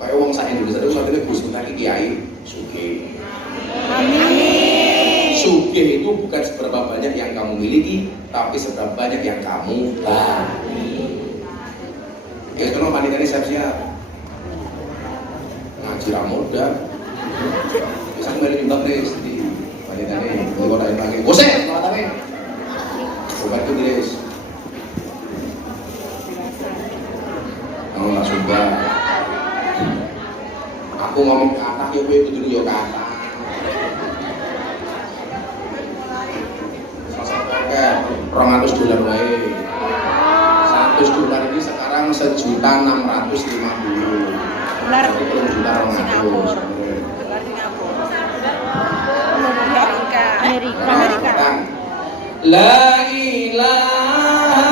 Kayak wong sak Indonesia itu saat ini Gus Miftah iki kiai sugih. Amin. Sugih itu bukan seberapa banyak yang kamu miliki, tapi seberapa banyak yang kamu bagi. Ya kalau panitia ini siap-siap ngaji ramoda, bisa kembali nyumbang deh di panitia ini. Di kota ini lagi, bosen kota ini. Obat itu deh. Kamu nggak suka. Aku ngomong kata, ya gue betul ya kata. $200 wae. $100 ini sekarang $1.650.000. Dolar $1.200.000. Amerika. La ilaha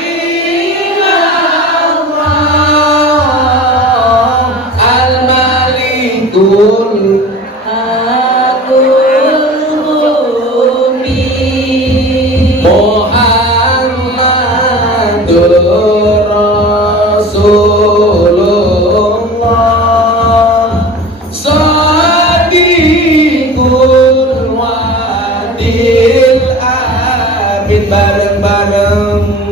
illallah al-malikul Muhammadur Rasulullah Shadiqul Wadil Amin bareng-bareng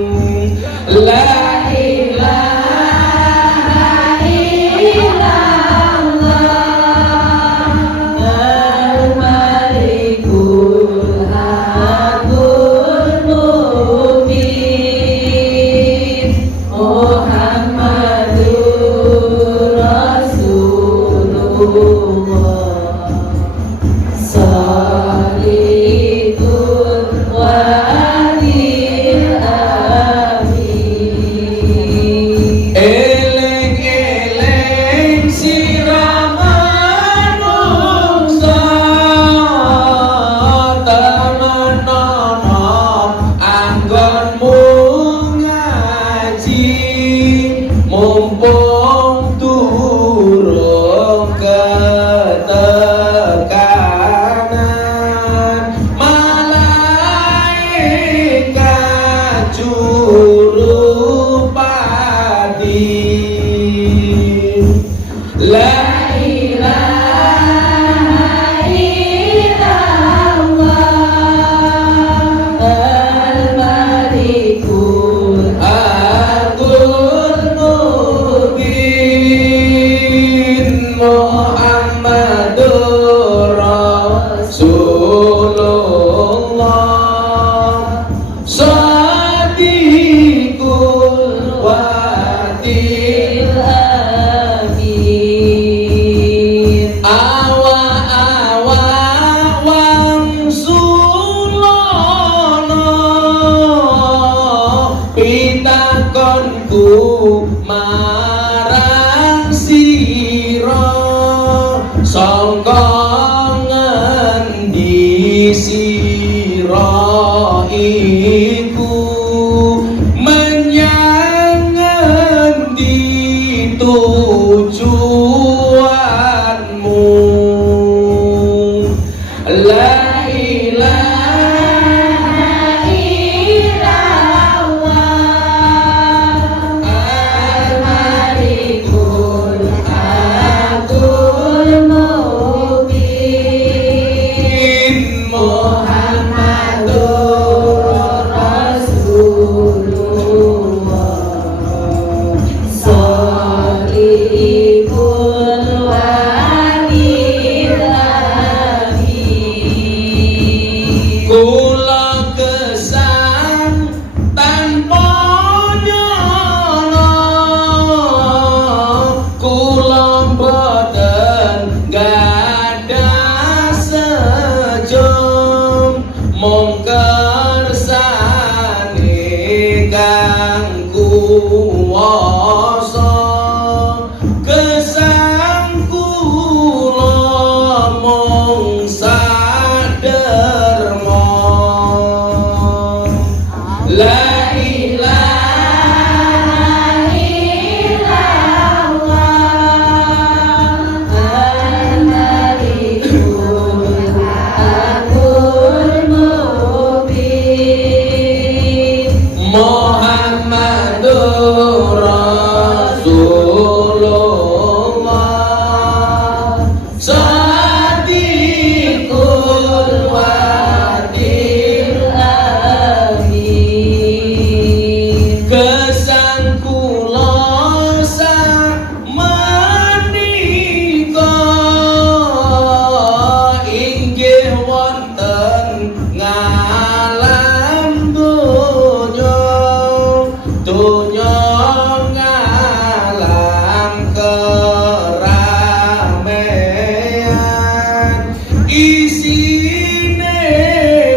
keramaian isine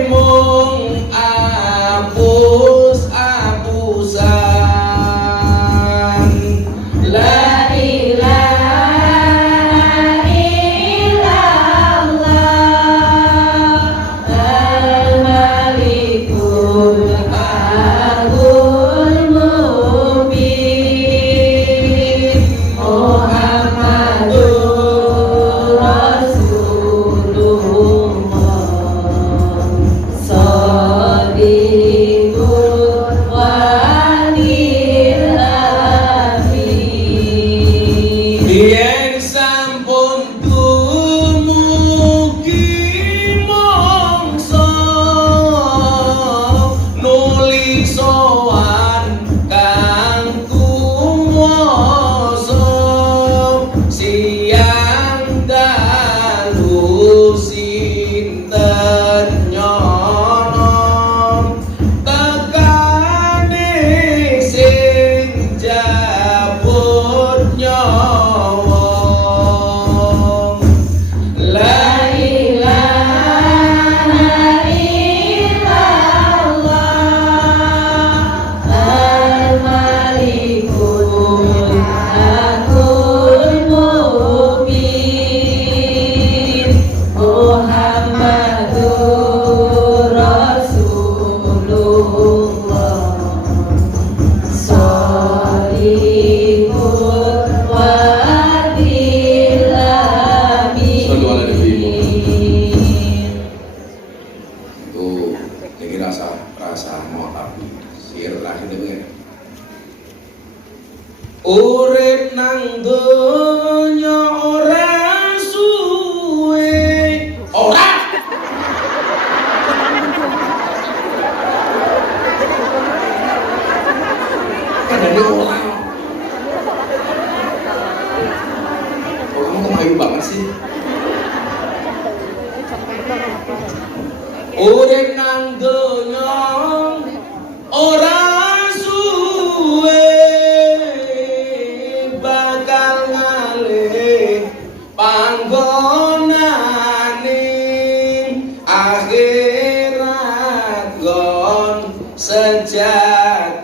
mung apus-apusan la ilaha illallah al-malikul haqqul mubin Muhammadur Rasulullah shadiqul walil amin yen sampun dumugi mangsa nuli sowan kang kuwasa siang dalu sinten nyono tekane sing jabut nyawa la ilaha illallah al-malikul haqqul mubin Muhammadur Rasulullah shadiqul walil amin Sallu ala Nabi Tuh, ini rasa mau tapi sir lahir begini urip nang donya ora suwe ora kan ada orang kok kamu kemayu banget sih urip nang donya ora suwe bakal ngalih panggonane akhirat gon sejatine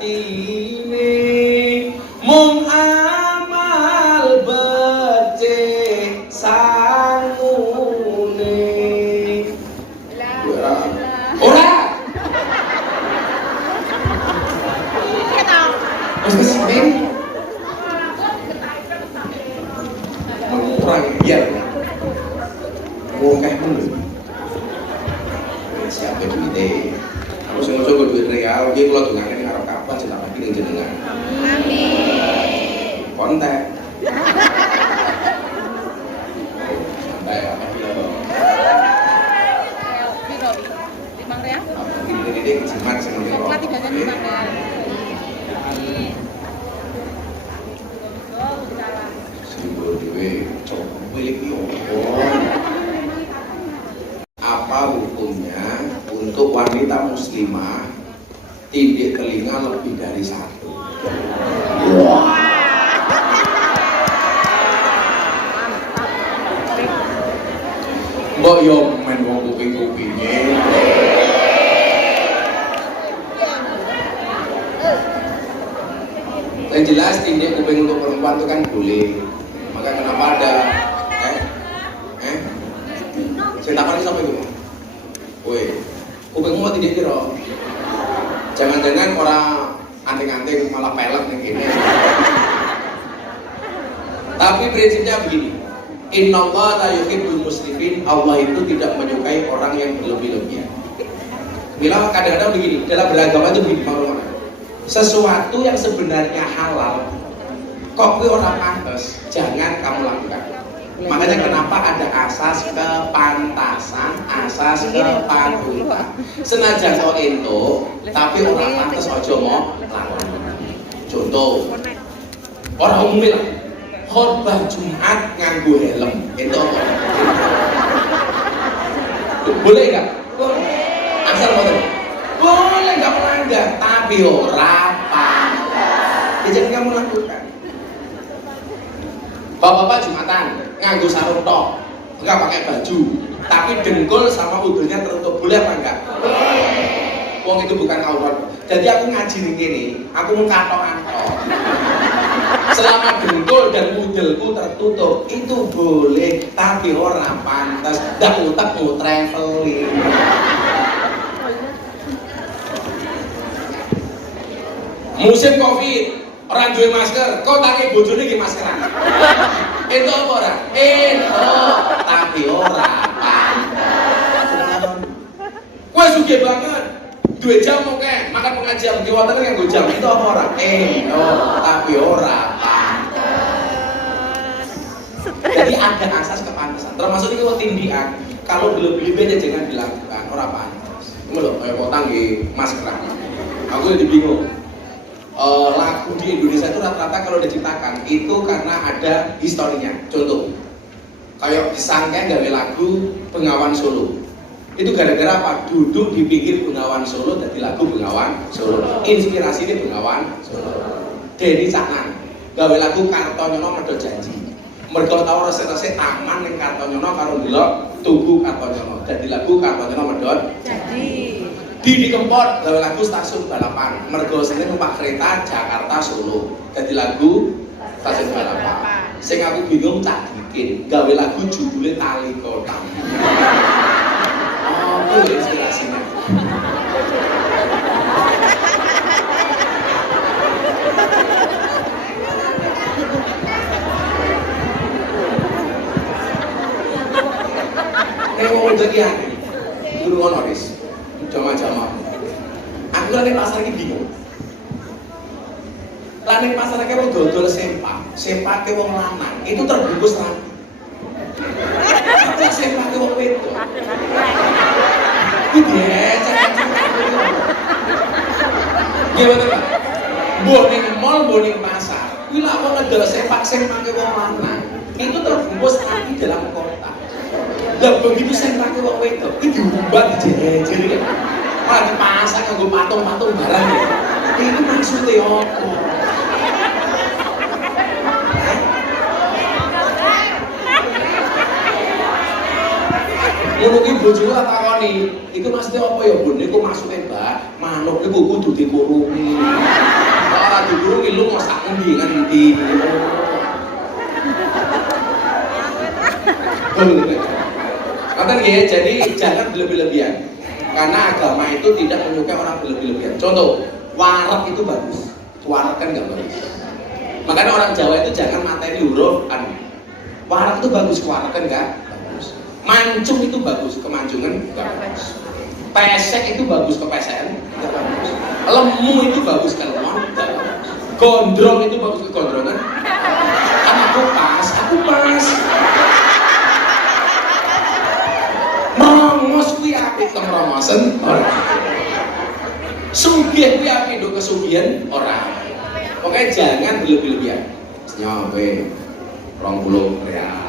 mung amal becik sangune ora Mas kesini kurang biar mau kayak dulu siapa duitnya aku sih mau coba duit real dia kalau dengan ini ngarep kapan sih tak lagi nih jenengan kontak santai apa gitu ini keciman sih apa hukumnya untuk wanita muslimah tindik telinga lebih dari satu? Mbok yo main wong kuping-kupinge. Yang jelas tindik kuping untuk perempuan itu kan boleh. Maka kenapa ada saya takkan sampai itu. Woi, kupingmu mau tindik kira. Jangan-jangan orang anting-anting malah pelek nih gini. Tapi prinsipnya begini. Innallaha la yuhibbul musrifin. Allah itu tidak menyukai orang yang berlebih-lebihan. Bilang kadang-kadang begini, dalam beragama itu begini, teman-teman. Sesuatu yang sebenarnya halal kok kowe ora pantes, jangan kamu lakukan. Makanya kenapa ada asas kepantasan, asas kepatutan. Senajan kok itu, tapi orang pantes ojo mau lakukan. Contoh, orang umumnya khotbah Jumat nganggo helm, itu apa? Boleh nggak? Asal boleh. Boleh nggak melanggar, tapi orang pantas. Jadi kamu lakukan. Bapak-bapak Jumatan nganggo sarung tok, enggak pakai baju, tapi dengkul sama udurnya tertutup, boleh apa enggak? Wong itu bukan aurat. Jadi aku ngaji ini, aku mau katokan tok. Selama dengkul dan udilku tertutup itu boleh, tapi orang pantas. Dak utak mau traveling. Musim Covid, orang duwe masker, kok take bojone iki maskeran. Itu apa ora? Tapi ora pantas. Kowe sugih banget. Duwe jam oke, makan pengajian di wonten nganggo jam. Itu apa ora? Tapi ora pantas. Jadi ada asas kepantasan. Termasuk ini kalau tindikan, kalau berlebih-lebihnya jangan dilakukan, ora pantas. Ngono lho, kaya potang nggih maskeran. Aku jadi bingung. Lagu di Indonesia itu rata-rata kalau diciptakan itu karena ada historinya. Contoh, kayak disangka gawe lagu Bengawan Solo. Itu gara-gara apa? Duduk di pinggir Bengawan Solo jadi lagu Bengawan Solo. Inspirasi ini Bengawan Solo. Denny Caknan gawe lagu Kartonyono Medhot Janji. Mergo tau resik-resik aman ning Kartonyono karo ndelok tugu Kartonyono. Jadi lagu Kartonyono Medhot Janji. Didi Kempot gawe lagu Stasiun Balapan. Mergo sene numpak kereta Jakarta Solo. Jadi lagu Stasiun Balapan. Sing aku bingung Cak Dikin gawe lagu judulnya Tali Kota. Oh, itu inspirasinya. Nek wong jadi aneh. Guru honoris. Jamaah-jamaah. Aku lagi pasar ini bingung. Lagi pasar ini wong dodol sempak ke wong lanang itu terbungkus rapi. Tapi sempak ke wong wedok. Itu biasa. Gimana Pak? Boning mall, boning pasar. Kuwi lak wong ngedol sempak ke wong lanang itu terbungkus rapi dalam kota. Lah begitu sempak ke wong wedok itu diubah dijejer. Malah dipasang nganggo patung-patung barang. Ini maksudnya apa? Ngono ki bojone tak takoni, iku maksudnya apa ya, Bun? Niku maksudnya, Mbak, manuk niku kudu dikurungi. Kalau ora dikurungi lu masak endi ngendi. Kata ya, jadi jangan berlebih-lebihan. Karena agama itu tidak menyukai orang berlebih-lebihan. Contoh, warak itu bagus, warak kan nggak bagus. Makanya orang Jawa itu jangan materi huruf an. Warak itu bagus, warak kan nggak bagus. Mancung itu bagus, kemancungan nggak bagus. Pesek itu bagus, kepesekan nggak bagus. Lemu itu bagus, kelemon nggak bagus. Gondrong itu bagus, kegondrongan. Kan aku pas. Mongos kuwi apik teng romosen ora. Sugih kuwi apik nduk kesugihan ora. Pokoke jangan berlebih-lebihan. Nyowe 20 real.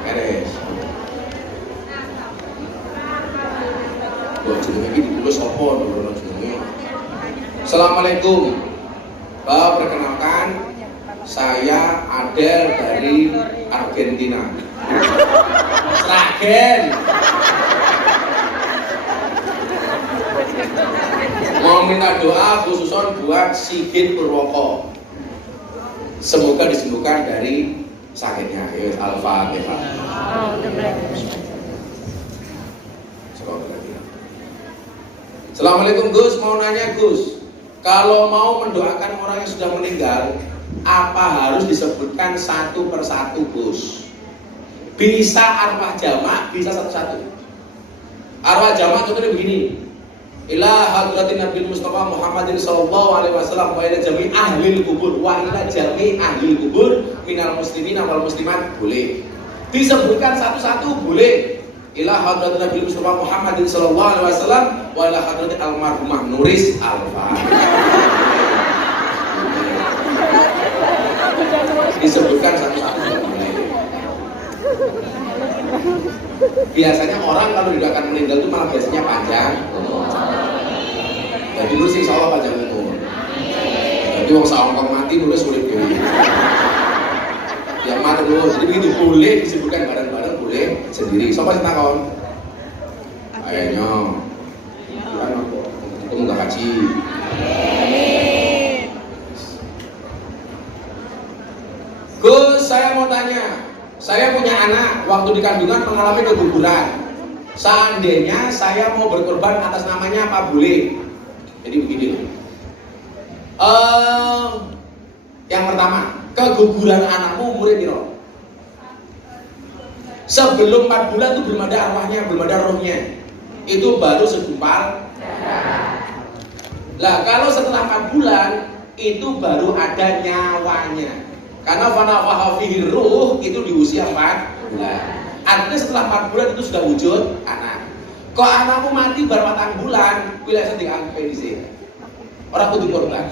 Beres. Kok jenenge iki dikulo sapa lho jenenge. Assalamualaikum. Perkenalkan saya Adel dari Argentina. Sragen. Mau minta doa khususon buat Sigit Purwoko. Semoga disembuhkan dari sakitnya. Al-Fatihah. Assalamualaikum Gus, mau nanya Gus, kalau mau mendoakan orang yang sudah meninggal, apa harus disebutkan satu persatu Gus? Bisa arwah jamak, bisa satu-satu. Arwah jamak contohnya begini. Ila hadratin Nabi Mustafa Muhammadin sallallahu alaihi wasallam wa ila jami ahli kubur wa ila jami ahli kubur minal muslimin wal muslimat, boleh. Disebutkan satu-satu boleh. Ila hadratin Nabi Mustafa Muhammadin sallallahu alaihi wasallam wa ila hadratin almarhumah Nuris Al-Fatihah. Disebutkan satu-satu boleh. Biasanya orang kalau didoakan meninggal itu malah biasanya panjang. Jadi lu sih insya Allah panjang umur. Jadi orang saongkong mati nulis sulit dewi. Nah terus, jadi begitu boleh disebutkan bareng-bareng, boleh sendiri. Siapa sih takon? Kayaknya, kan aku nggak haji. Gus, saya mau tanya, saya punya anak, waktu di kandungan mengalami keguguran. Seandainya saya mau berkorban atas namanya apa boleh? Jadi begini. Yang pertama, keguguran anakmu umurnya piro? Sebelum 4 bulan itu belum ada arwahnya, belum ada rohnya. Itu baru segumpal darah. Lah kalau setelah 4 bulan itu baru ada nyawanya. Karena fanafakha fihi ruh itu di usia 4 bulan. Artinya setelah 4 bulan itu sudah wujud anak. Kok anakmu mati baru 4 bulan, wilayah sedih angkepedisi. Orang kudu korban.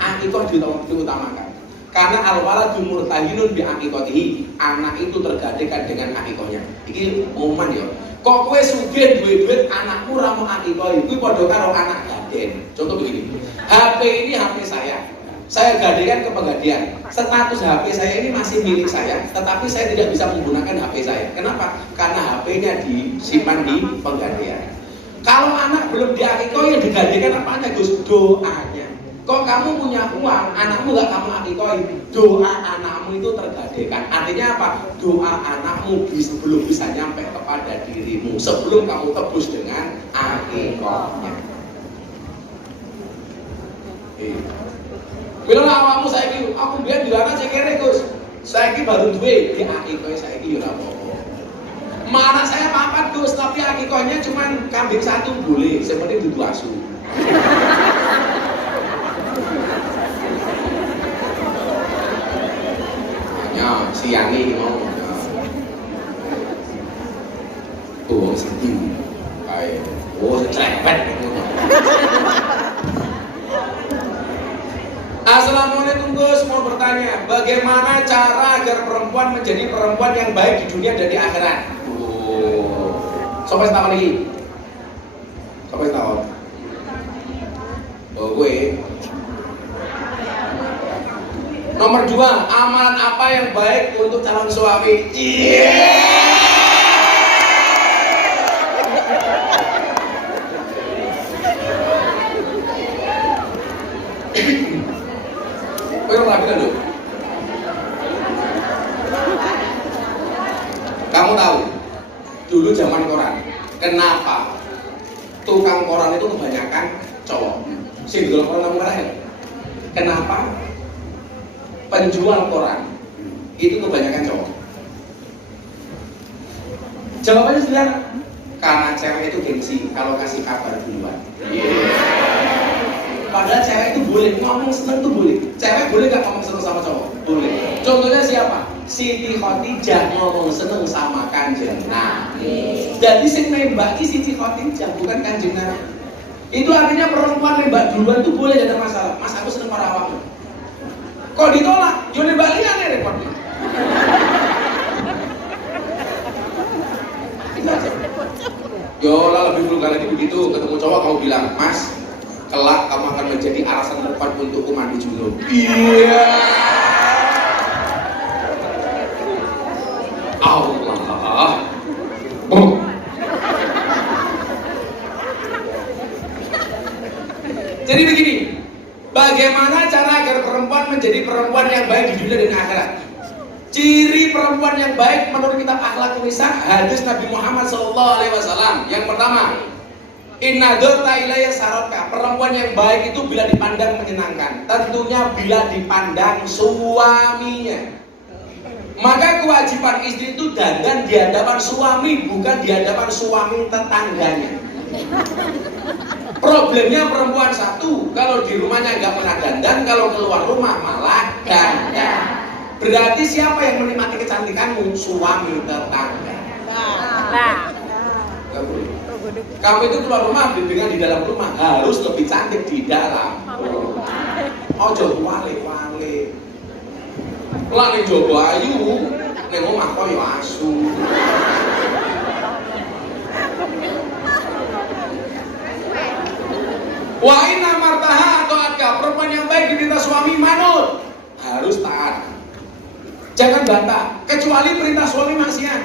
Akikah diutamakan. Karena al-waladu murtahinun bi akikatihi. Anak itu tergadekan dengan akikahnya. Iki umuman ya. Kok kowe sugih duwe duit anakmu ra mau akikah, kuwi padha karo anak gaden. Contoh begini. HP ini HP saya. Saya gadekan ke penggadean. Status HP saya ini masih milik saya, tetapi saya tidak bisa menggunakan HP saya. Kenapa? Karena HP-nya disimpan di penggadean. Kalau anak belum diakikah, yang digadekan apanya Gus? Doanya. Kok kamu punya uang, anakmu nggak kamu akikah, doa anakmu itu tergadekan. Artinya apa? Doa anakmu belum bisa nyampe kepada dirimu sebelum kamu tebus dengan akikahnya. Bila awakmu saiki, aku biar di anak cekere Gus. Saiki baru duwe di akikah saiki ora apa-apa. Anak saya 4 Gus, tapi akikahnya cuma kambing 1 boleh, seperti dudu asu. Ya, siangi mau. Tuh sedih. Kayak cerewet ngono. Assalamualaikum Gus, mau bertanya, bagaimana cara agar perempuan menjadi perempuan yang baik di dunia dan di akhirat? Sampai tahu lagi. Sampai tahu. Gue. Nomor 2, amalan apa yang baik untuk calon suami? Kamu tahu, dulu zaman koran, kenapa tukang koran itu kebanyakan cowok? Sing dulu koran kamu ngerti? Kenapa penjual koran itu kebanyakan cowok? Jawabannya sederhana, karena cewek itu gengsi kalau kasih kabar duluan. Padahal cewek itu boleh ngomong seneng tuh boleh. Cewek boleh gak ngomong seneng sama cowok? Boleh. Contohnya siapa? Siti Khotijah ngomong seneng sama Kanjeng Nabi. Jadi sing nembaki Siti Khotijah bukan Kanjeng Nabi. Itu artinya perempuan nembak duluan tuh boleh, ada masalah. Mas aku seneng para awakmu. Kok ditolak? Yo nembak liane repotnya. Yo lah lebih vulgar lagi begitu, ketemu cowok kamu bilang, Mas, kelak kamu akan menjadi alasan tepat untukku mandi junub. Iya. Allah. Jadi begini, bagaimana cara agar perempuan menjadi perempuan yang baik di dunia dan akhirat? Ciri perempuan yang baik menurut kitab Akhlaqun Nisa, hadis Nabi Muhammad SAW. Yang pertama, inna dzarta ilayya sarotka. Perempuan yang baik itu bila dipandang menyenangkan. Tentunya bila dipandang suaminya. Maka kewajiban istri itu dandan di hadapan suami, bukan di hadapan suami tetangganya. Problemnya perempuan satu, kalau di rumahnya nggak pernah dandan, kalau keluar rumah malah dandan. Berarti siapa yang menikmati kecantikanmu? Suami tetangga. Nggak boleh. Kamu itu keluar rumah dengan di dalam rumah harus lebih cantik di dalam rumah. Ojo wale-wale. Lah ning Jawa ayu, ning omah koyo asu. Wa inna martaha atau adka, perempuan yang baik diminta suami manut, harus taat. Jangan bantah, kecuali perintah suami maksiat.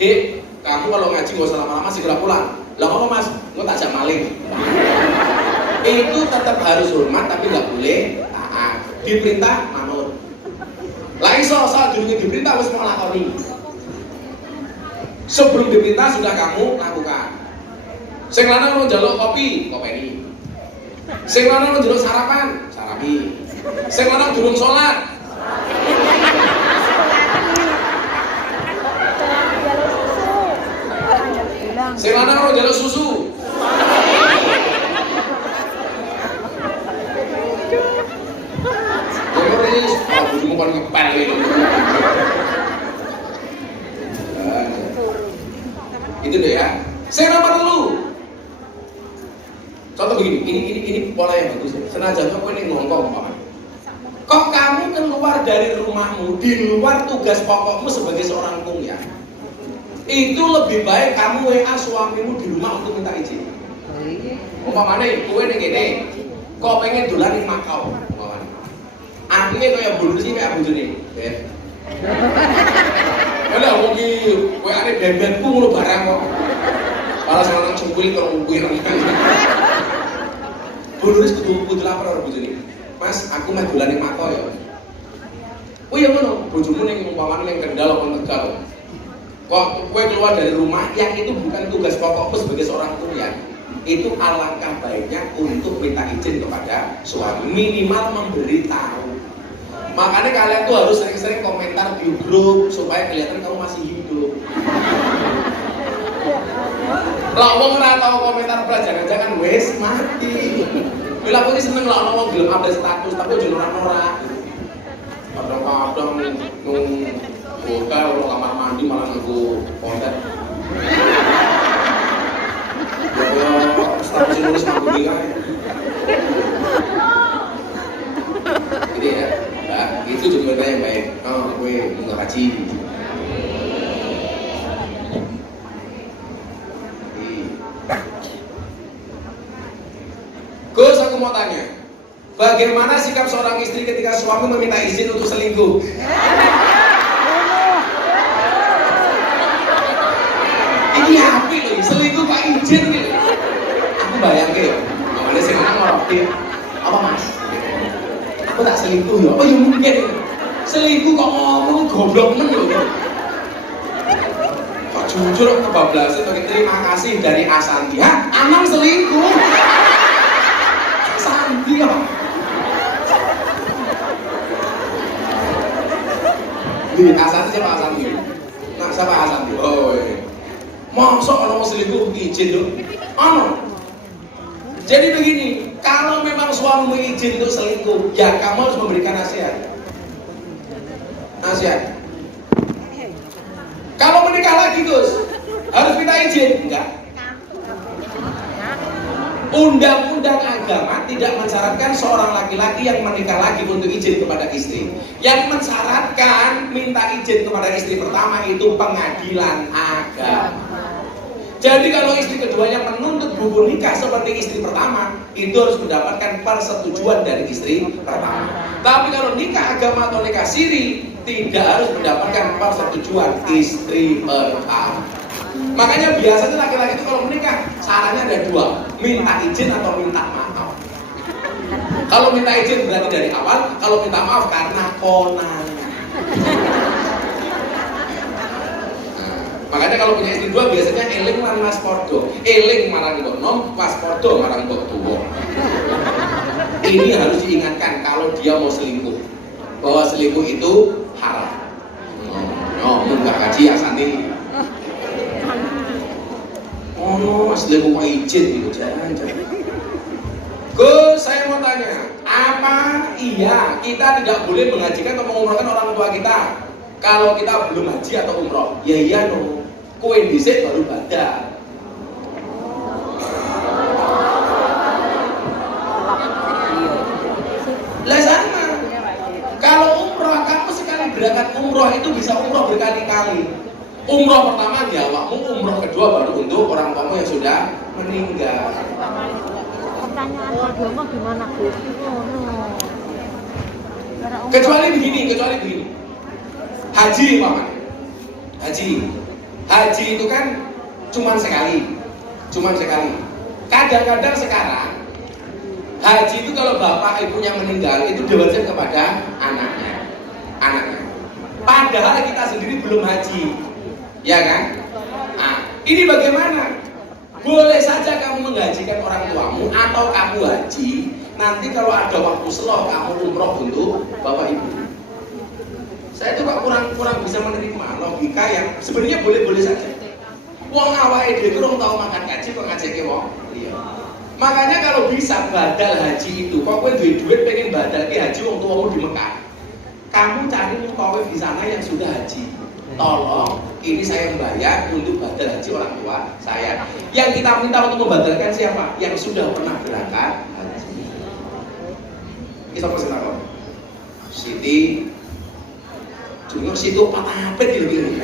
Dek, kamu kalau ngaji gak usah lama-lama, segera pulang. Lah apa mas? Gue tajak maling. Itu tetap harus hormat, tapi nggak boleh taat. Diperintah manut. Lah iso durunge diperintah wis mau lakoni. Sebelum diperintah sudah kamu lakukan. Sing lanang mau njaluk kopi, kopeni. Sing lanang mau njaluk sarapan, sarapi. Sing lanang durung sholat. Sing lanang mau njaluk susu. Terus, aku bukan ngepel ini. Itu deh ya. Sing nomor 3. Contoh begini, ini pola yang bagus. Senajan kok ini ngongkong Pak. Kok kamu keluar dari rumahmu di luar tugas pokokmu sebagai seorang kunyah, itu lebih baik kamu WA suamimu di rumah untuk minta izin. Umpamane kowe ning kene, kok pengen dolan ning Makau, umpamane. Artinya kaya bulu sih kayak bojone, Ben. Ada wong iki WA-ne bebetku ngono barang kok. Para sanang cungkul karo ngkuwi. Bulu wis kudu lapar karo bojone. Mas, aku meh dolan ning Makau ya. Oh iya ngono, bojomu ning umpamane ning Kendal apa Tegal. Kok kowe keluar dari rumah yang itu bukan tugas pokokmu sebagai seorang kuliah, itu alangkah baiknya untuk minta izin kepada suami, minimal memberitahu. Makanya kalian tuh harus sering-sering komentar di grup supaya kelihatan kamu masih hidup. Lah wong ora tau komentar jangan-jangan wes mati. Bila aku ini seneng lah ngomong belum update status, tapi jangan norak-norak. Kadang-kadang nung hotel kalau kamar mandi malah nunggu konten. Ya, status nulis mampu kan. Jadi ya, nah, itu juga yang baik. Oh, gue nggak haji. Gus, aku mau tanya, bagaimana sikap seorang istri ketika suami meminta izin untuk selingkuh? Ini api loh, selingkuh pak izin gitu. Aku bayangin ya, awalnya sih orang ngoroknya, apa mas? Aku tak selingkuh ya, oh ya mungkin selingkuh kok ngomong goblok men loh. Kok jujur kebablasan, terima kasih dari Asanti. Hah? Anang selingkuh? Asanti ya? Di Asanti siapa Asanti? Nah siapa Asanti? Oh iya. Masa orang mau selingkuh izin dong? Jadi begini, kalau memang suamimu izin untuk selingkuh, ya kamu harus memberikan nasihat. Nasihat. Kalau menikah lagi Gus, harus minta izin? Enggak. Undang-undang agama tidak mensyaratkan seorang laki-laki yang menikah lagi untuk izin kepada istri. Yang mensyaratkan minta izin kepada istri pertama itu pengadilan agama. Jadi kalau istri keduanya menuntut buku nikah seperti istri pertama, itu harus mendapatkan persetujuan dari istri pertama. Tapi kalau nikah agama atau nikah siri, tidak harus mendapatkan persetujuan istri pertama. Makanya biasanya laki-laki itu kalau menikah, sarannya ada 2, minta izin atau minta maaf. Kalau minta izin berarti dari awal, kalau minta maaf karena konangan. Makanya kalau punya istri 2 biasanya eling lan mas podo, eling marang mbok nom, pas podo marang mbok tuwa. Ini harus diingatkan kalau dia mau selingkuh, bahwa selingkuh itu haram. No, enggak kaji ya Santi. Oh no, selingkuh kok izin gitu, jangan. Gus, saya mau tanya, apa iya kita tidak boleh menghajikan atau mengumrahkan orang tua kita kalau kita belum haji atau umroh? Ya iya no, kowe dhisik baru badal. Lah sama. Kalau umroh, kamu sekali berangkat umroh itu bisa umroh berkali-kali. Umroh pertama di awakmu, umroh kedua baru untuk orang tuamu yang sudah meninggal. Pertanyaan agama gimana Bu? Kecuali begini. Haji paman. Haji itu kan cuman sekali. Kadang-kadang sekarang haji itu kalau bapak ibunya meninggal itu diwajibkan kepada anaknya. Padahal kita sendiri belum haji, ya kan? Nah, ini bagaimana? Boleh saja kamu menghajikan orang tuamu atau kamu haji. Nanti kalau ada waktu slow kamu umroh untuk bapak ibu. Saya itu kok kurang bisa menerima logika yang sebenarnya boleh-boleh saja. Wong awake dhewe kurang tahu makan gaji kok ngajake wong liya. Makanya kalau bisa badal haji itu, kok kowe duwe duit pengen badal ke haji wong tuamu di Mekah. Kamu cari mutawif di sana yang sudah haji. Tolong, ini saya membayar untuk badal haji orang tua saya. Yang kita minta untuk membadalkan siapa? Yang sudah pernah berangkat haji. Kita pesen apa? Siti Junior situ apa gitu.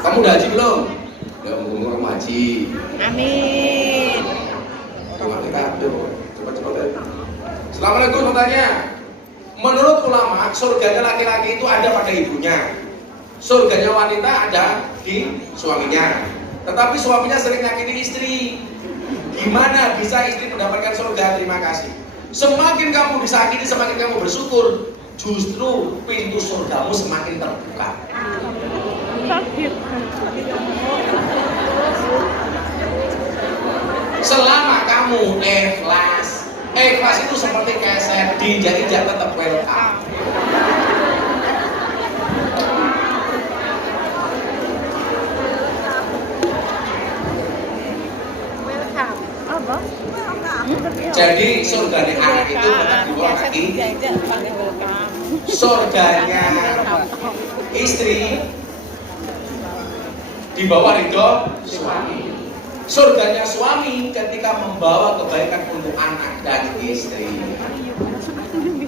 Kamu udah haji belum? Udah mau haji. Amin. Coba deh. Assalamualaikum, mau tanya. Menurut ulama, surganya laki-laki itu ada pada ibunya. Surganya wanita ada di suaminya. Tetapi suaminya sering nyakiti istri. Gimana bisa istri mendapatkan surga? Terima kasih. Semakin kamu disakiti, semakin kamu bersyukur. Justru pintu surgamu semakin terbuka. Selama kamu ikhlas itu seperti keset dijak-jak tetap welcome. Apa? Jadi surga di anak itu tetap di bawah kaki. Surganya istri di bawah ridho suami. Surganya suami ketika membawa kebaikan untuk anak dan istri.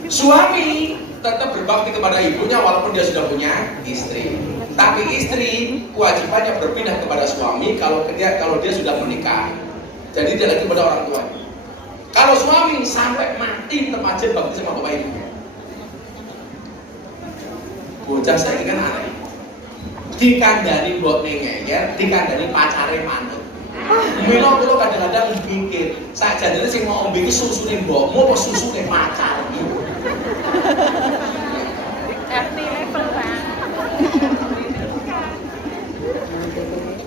Suami tetap berbakti kepada ibunya walaupun dia sudah punya istri. Tapi istri kewajibannya berpindah kepada suami kalau dia sudah menikah. Jadi dia lagi kepada orang tuanya. Kalau suami sampai mati tetap aja bakti sama bapak ibunya. Bocah saya ini kan aneh. Dikandani mbok ngeyer, dikandani pacare manut. Mila kula kadang-kadang mikir, sakjane sing mau ombe iki susune mbokmu apa susune pacarmu? RT level, Pak.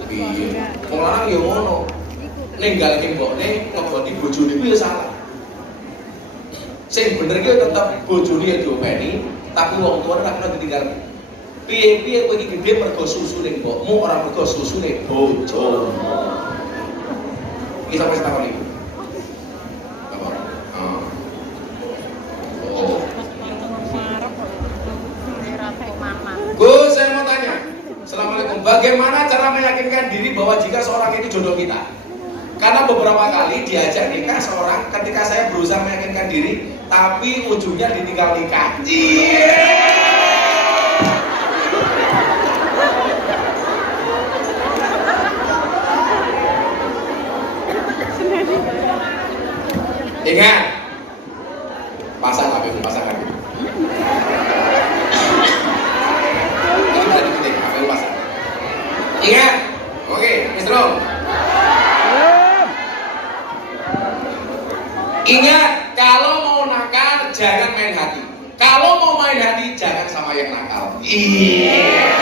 Piye? Wong lanang ya ngono. Ninggalke mbokne ngeboti bojone ku ya salah. Sing bener ki tetep bojone ya diopeni, tapi wong tuwa ora kena ditinggal. Piye-piye kowe iki gedhe mergo susune mbokmu ora mergo susune bojomu. Iki sampai setahun ini. Apa? Gus, saya mau tanya. Assalamualaikum. Bagaimana cara meyakinkan diri bahwa jika seorang itu jodoh kita? Karena beberapa kali diajak nikah seorang, ketika saya berusaha meyakinkan diri, tapi ujungnya ditinggal nikah. Ingat, pasang HP, pasang HP. Ini bisa dipetik, HP pasang. Ingat, oke, Mr. Ingat, kalau mau nakal jangan main hati. Kalau mau main hati jangan sama yang nakal. Iya.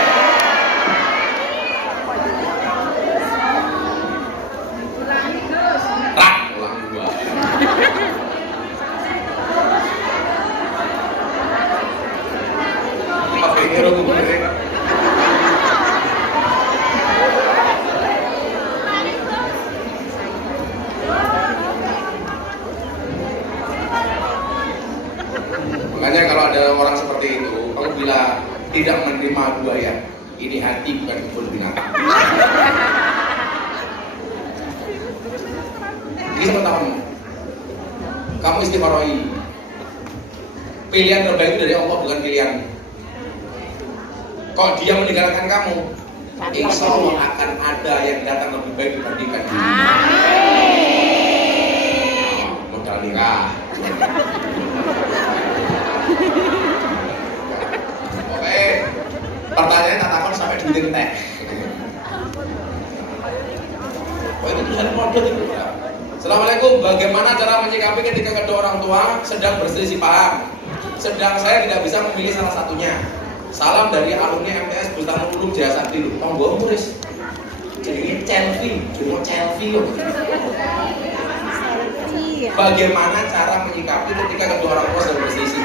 Makanya kalau ada orang seperti itu, kamu bila tidak menerima buaya, ini hati bukan kebun binatang. Ini teman-teman, kamu istiqorohi. Pilihan terbaik dari Allah bukan pilihan. Kok dia meninggalkan kamu, insya Allah akan ada yang datang lebih baik dibandingkan dia. Modal nikah. duit teh. Oh itu tulisan model itu. Assalamualaikum, bagaimana cara menyikapi ketika kedua orang tua sedang berselisih paham? Sedang saya tidak bisa memilih salah satunya. Salam dari alumni MTS Bustanul Ulum Jaya Sakti. Tonggo muris. Jadi Chelsea, cuma Chelsea. Bagaimana cara menyikapi ketika kedua orang tua sedang berselisih?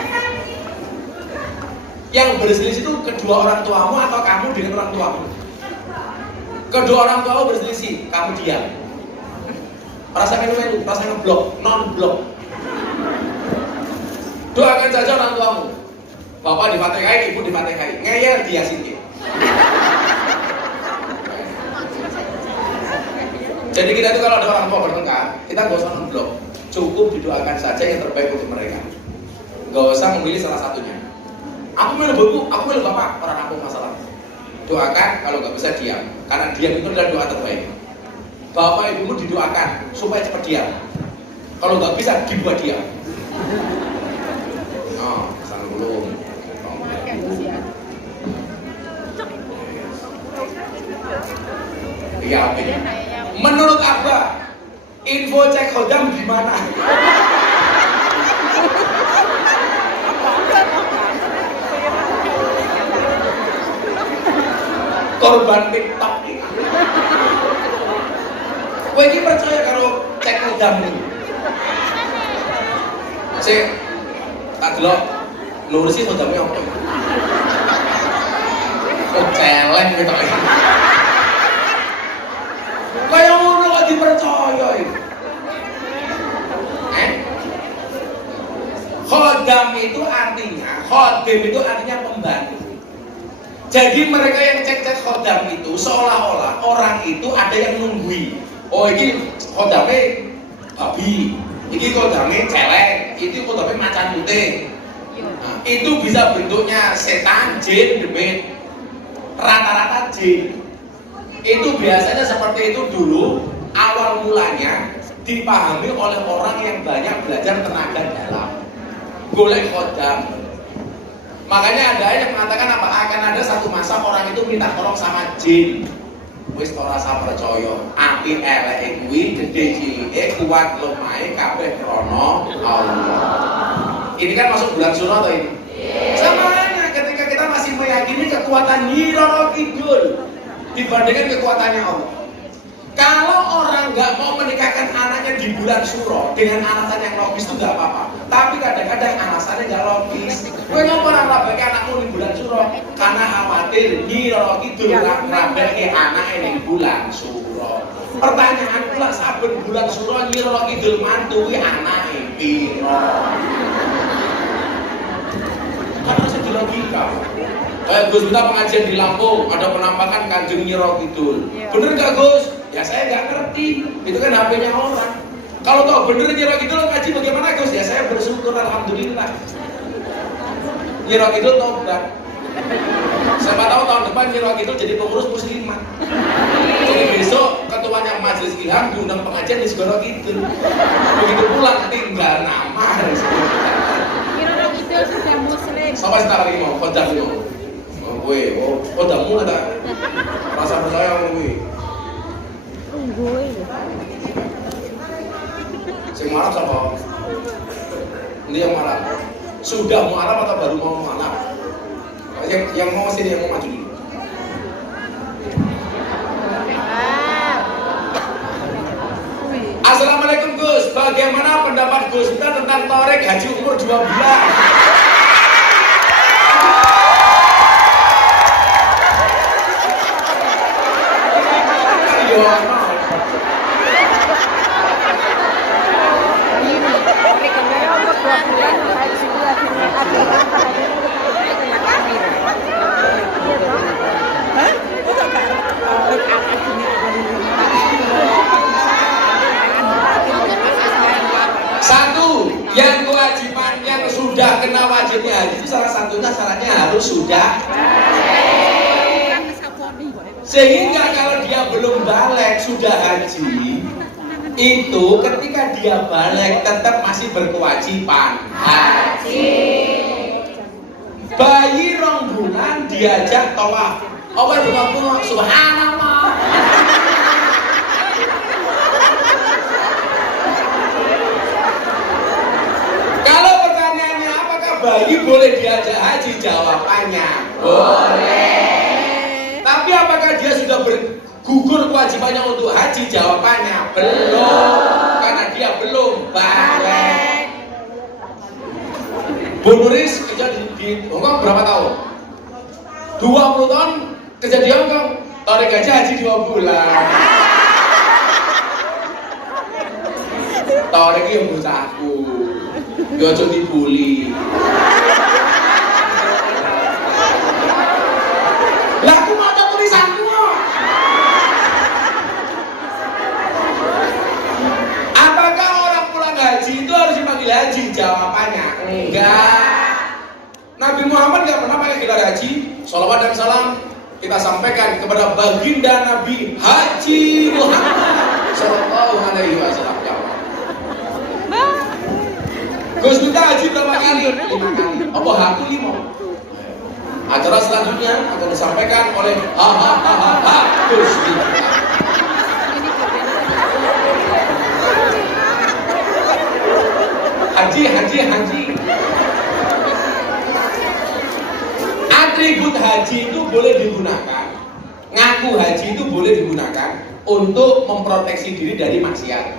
Yang berselisih itu kedua orang tuamu atau kamu dengan orang tuamu? Kedua orang tuamu berselisih, kamu diam. Rasa melu-melu, rasa ngeblok, non-blok. Doakan saja orang tuamu. Bapak difatihai, ibu difatihai. Ngeyel dia sini. Jadi kita itu kalau ada orang tua bertengkar, kita gak usah non-blok. Cukup didoakan saja yang terbaik untuk mereka. Gak usah memilih salah satunya. Aku milih ibu, aku milih bapak, orang aku masalah. Doakan, kalau gak bisa diam. Karena diam itu adalah doa terbaik. Bapak ibumu didoakan supaya cepat diam. Kalau nggak bisa dibuat diam. Oh, kesana belum. Iya, oke. Menurut Abah, info cek hodam di mana? Korban TikTok ini. Kowe iki percaya karo cek kodam iki? Sik tak delok nurusi kodame opo. Kok celeng gitu ya. Kaya ngono kok dipercaya iki. Khodam itu artinya pembantu. Jadi mereka yang cek-cek khodam itu seolah-olah orang itu ada yang nunggui. Oh ini kodame babi, ini kodame celeng, itu kodame macan putih. Nah, itu bisa bentuknya setan, jin, demit. Rata-rata jin. Itu biasanya seperti itu dulu. Awal mulanya dipahami oleh orang yang banyak belajar tenaga dalam. Golek kodam. Makanya ada yang mengatakan apa? Akan ada satu masa orang itu minta tolong sama jin. Wis ora rasa percaya, api eleke kuwi gedhe cilike kuat lemahe kabeh krana Allah. Ini kan masuk bulan Suro toh ini. Sama ketika kita masih meyakini kekuatan Nyi Roro Kidul dibandingkan kekuatannya Allah. Kalau orang nggak mau menikahkan anaknya di bulan Suro dengan alasan yang logis itu nggak apa-apa. Tapi kadang-kadang alasannya nggak logis. Kowe ngopo ora rabeke anakmu di bulan Suro? Karena khawatir Nyi Roro Kidul rabeke anake ning bulan Suro. Pertanyaan pula saben bulan Suro Nyi Roro Kidul mantu kuwi anake piro? Karena sedih logika. Kayak Gus minta pengajian di Lampung, ada penampakan Kanjeng Nyi Roro Kidul. Bener gak Gus? Ya saya nggak ngerti, itu kan HP-nya orang. Kalau tahu bener Nyi Roro Kidul ngaji bagaimana Gus? Ya saya bersyukur alhamdulillah. Nyi Roro Kidul tobat. Siapa tahu tahun depan Nyi Roro Kidul jadi pengurus muslimat. Jadi besok ketuanya majelis ilham diundang pengajian di Segoro Kidul. Begitu pulang tinggal nama. Nyi Roro Kidul sudah muslim. Sampai sekarang lagi mau kodam mau. Kowe, kodamu ada rasa percaya kowe. Sing marah sama ini yang marah. Sudah marah atau baru mau marah? Yang mau sini yang mau maju dulu. Assalamualaikum Gus. Bagaimana pendapat Gus kita tentang tarik haji umur 2 bulan? Satu, yang kewajiban yang sudah kena wajibnya haji itu salah satunya syaratnya harus sudah. Sehingga kalau dia belum balik sudah haji, itu ketika dia balik tetap masih berkewajiban haji. Bayi 2 bulan diajak tawaf, Apa yang bengok-bengok? Subhanallah. Kalau pertanyaannya apakah bayi boleh diajak haji? Jawabannya boleh. Tapi apakah dia sudah bergugur kewajibannya untuk haji? Jawabannya belum. Karena dia belum balik. Bu Nuris kerja di Hongkong berapa tahun? 20 tahun kerja di Hongkong. Tarik aja haji 2 bulan. Tarik yang bocahku. Yo aja dibully. Lah aku maca tulisanku. Apakah orang pulang haji itu harus dipanggil haji? Jawabannya enggak. Nabi Muhammad enggak pernah pakai gelar haji. Shalawat dan salam kita sampaikan kepada baginda Nabi Haji Muhammad Sallallahu Alaihi Wasallam. Gus kita haji berapa kali? 5 kali. Apa aku 5? Acara selanjutnya akan disampaikan oleh Gus kita. Haji. Atribut haji itu boleh digunakan, ngaku haji itu boleh digunakan untuk memproteksi diri dari maksiat.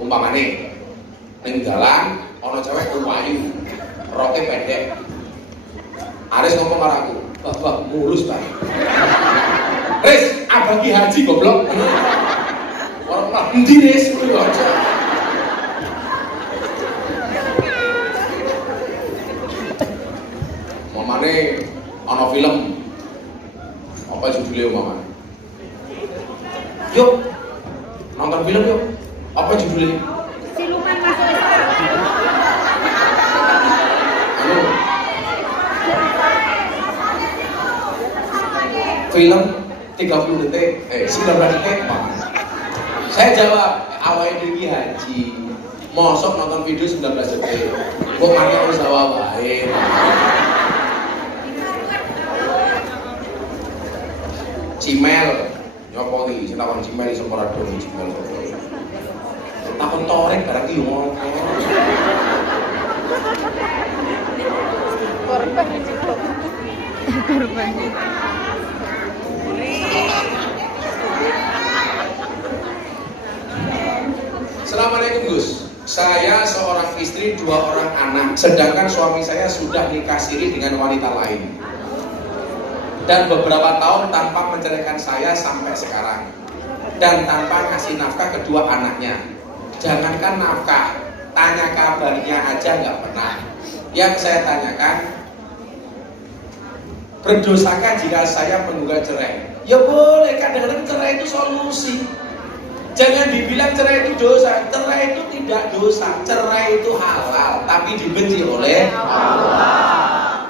Umpamane ning dalan ana cewek umayu, roke pendek. Aris ngomong karo aku, "Bapak mulus, Pak." "Ris, abagi haji goblok." Orang mah endi Ris kuwi aja. Mamane ana film apa judulnya mamane? Yuk nonton film yuk. Apa judulnya? Siluman masuk Islam. Anu. Film 30 detik, 19 detik. Saya jawab, awalnya diri haji. Mosok nonton video 19 detik. Kok mati harus jawab wae. Cimel, nyopo iki, sing takon cimel iso ora do cimel. Takon torek barang iki yo. Korban itu. Korban. Assalamualaikum Gus. Saya seorang istri, 2 orang anak, sedangkan suami saya sudah nikah siri dengan wanita lain. Dan beberapa tahun tanpa menceraikan saya sampai sekarang, dan tanpa ngasih nafkah kedua anaknya. Jangankan nafkah, tanya kabarnya aja nggak pernah. Yang saya tanyakan, berdosakah jika saya menggugat cerai? Ya boleh, kadang-kadang cerai itu solusi. Jangan dibilang cerai itu dosa. Cerai itu tidak dosa, cerai itu halal, tapi dibenci oleh Allah.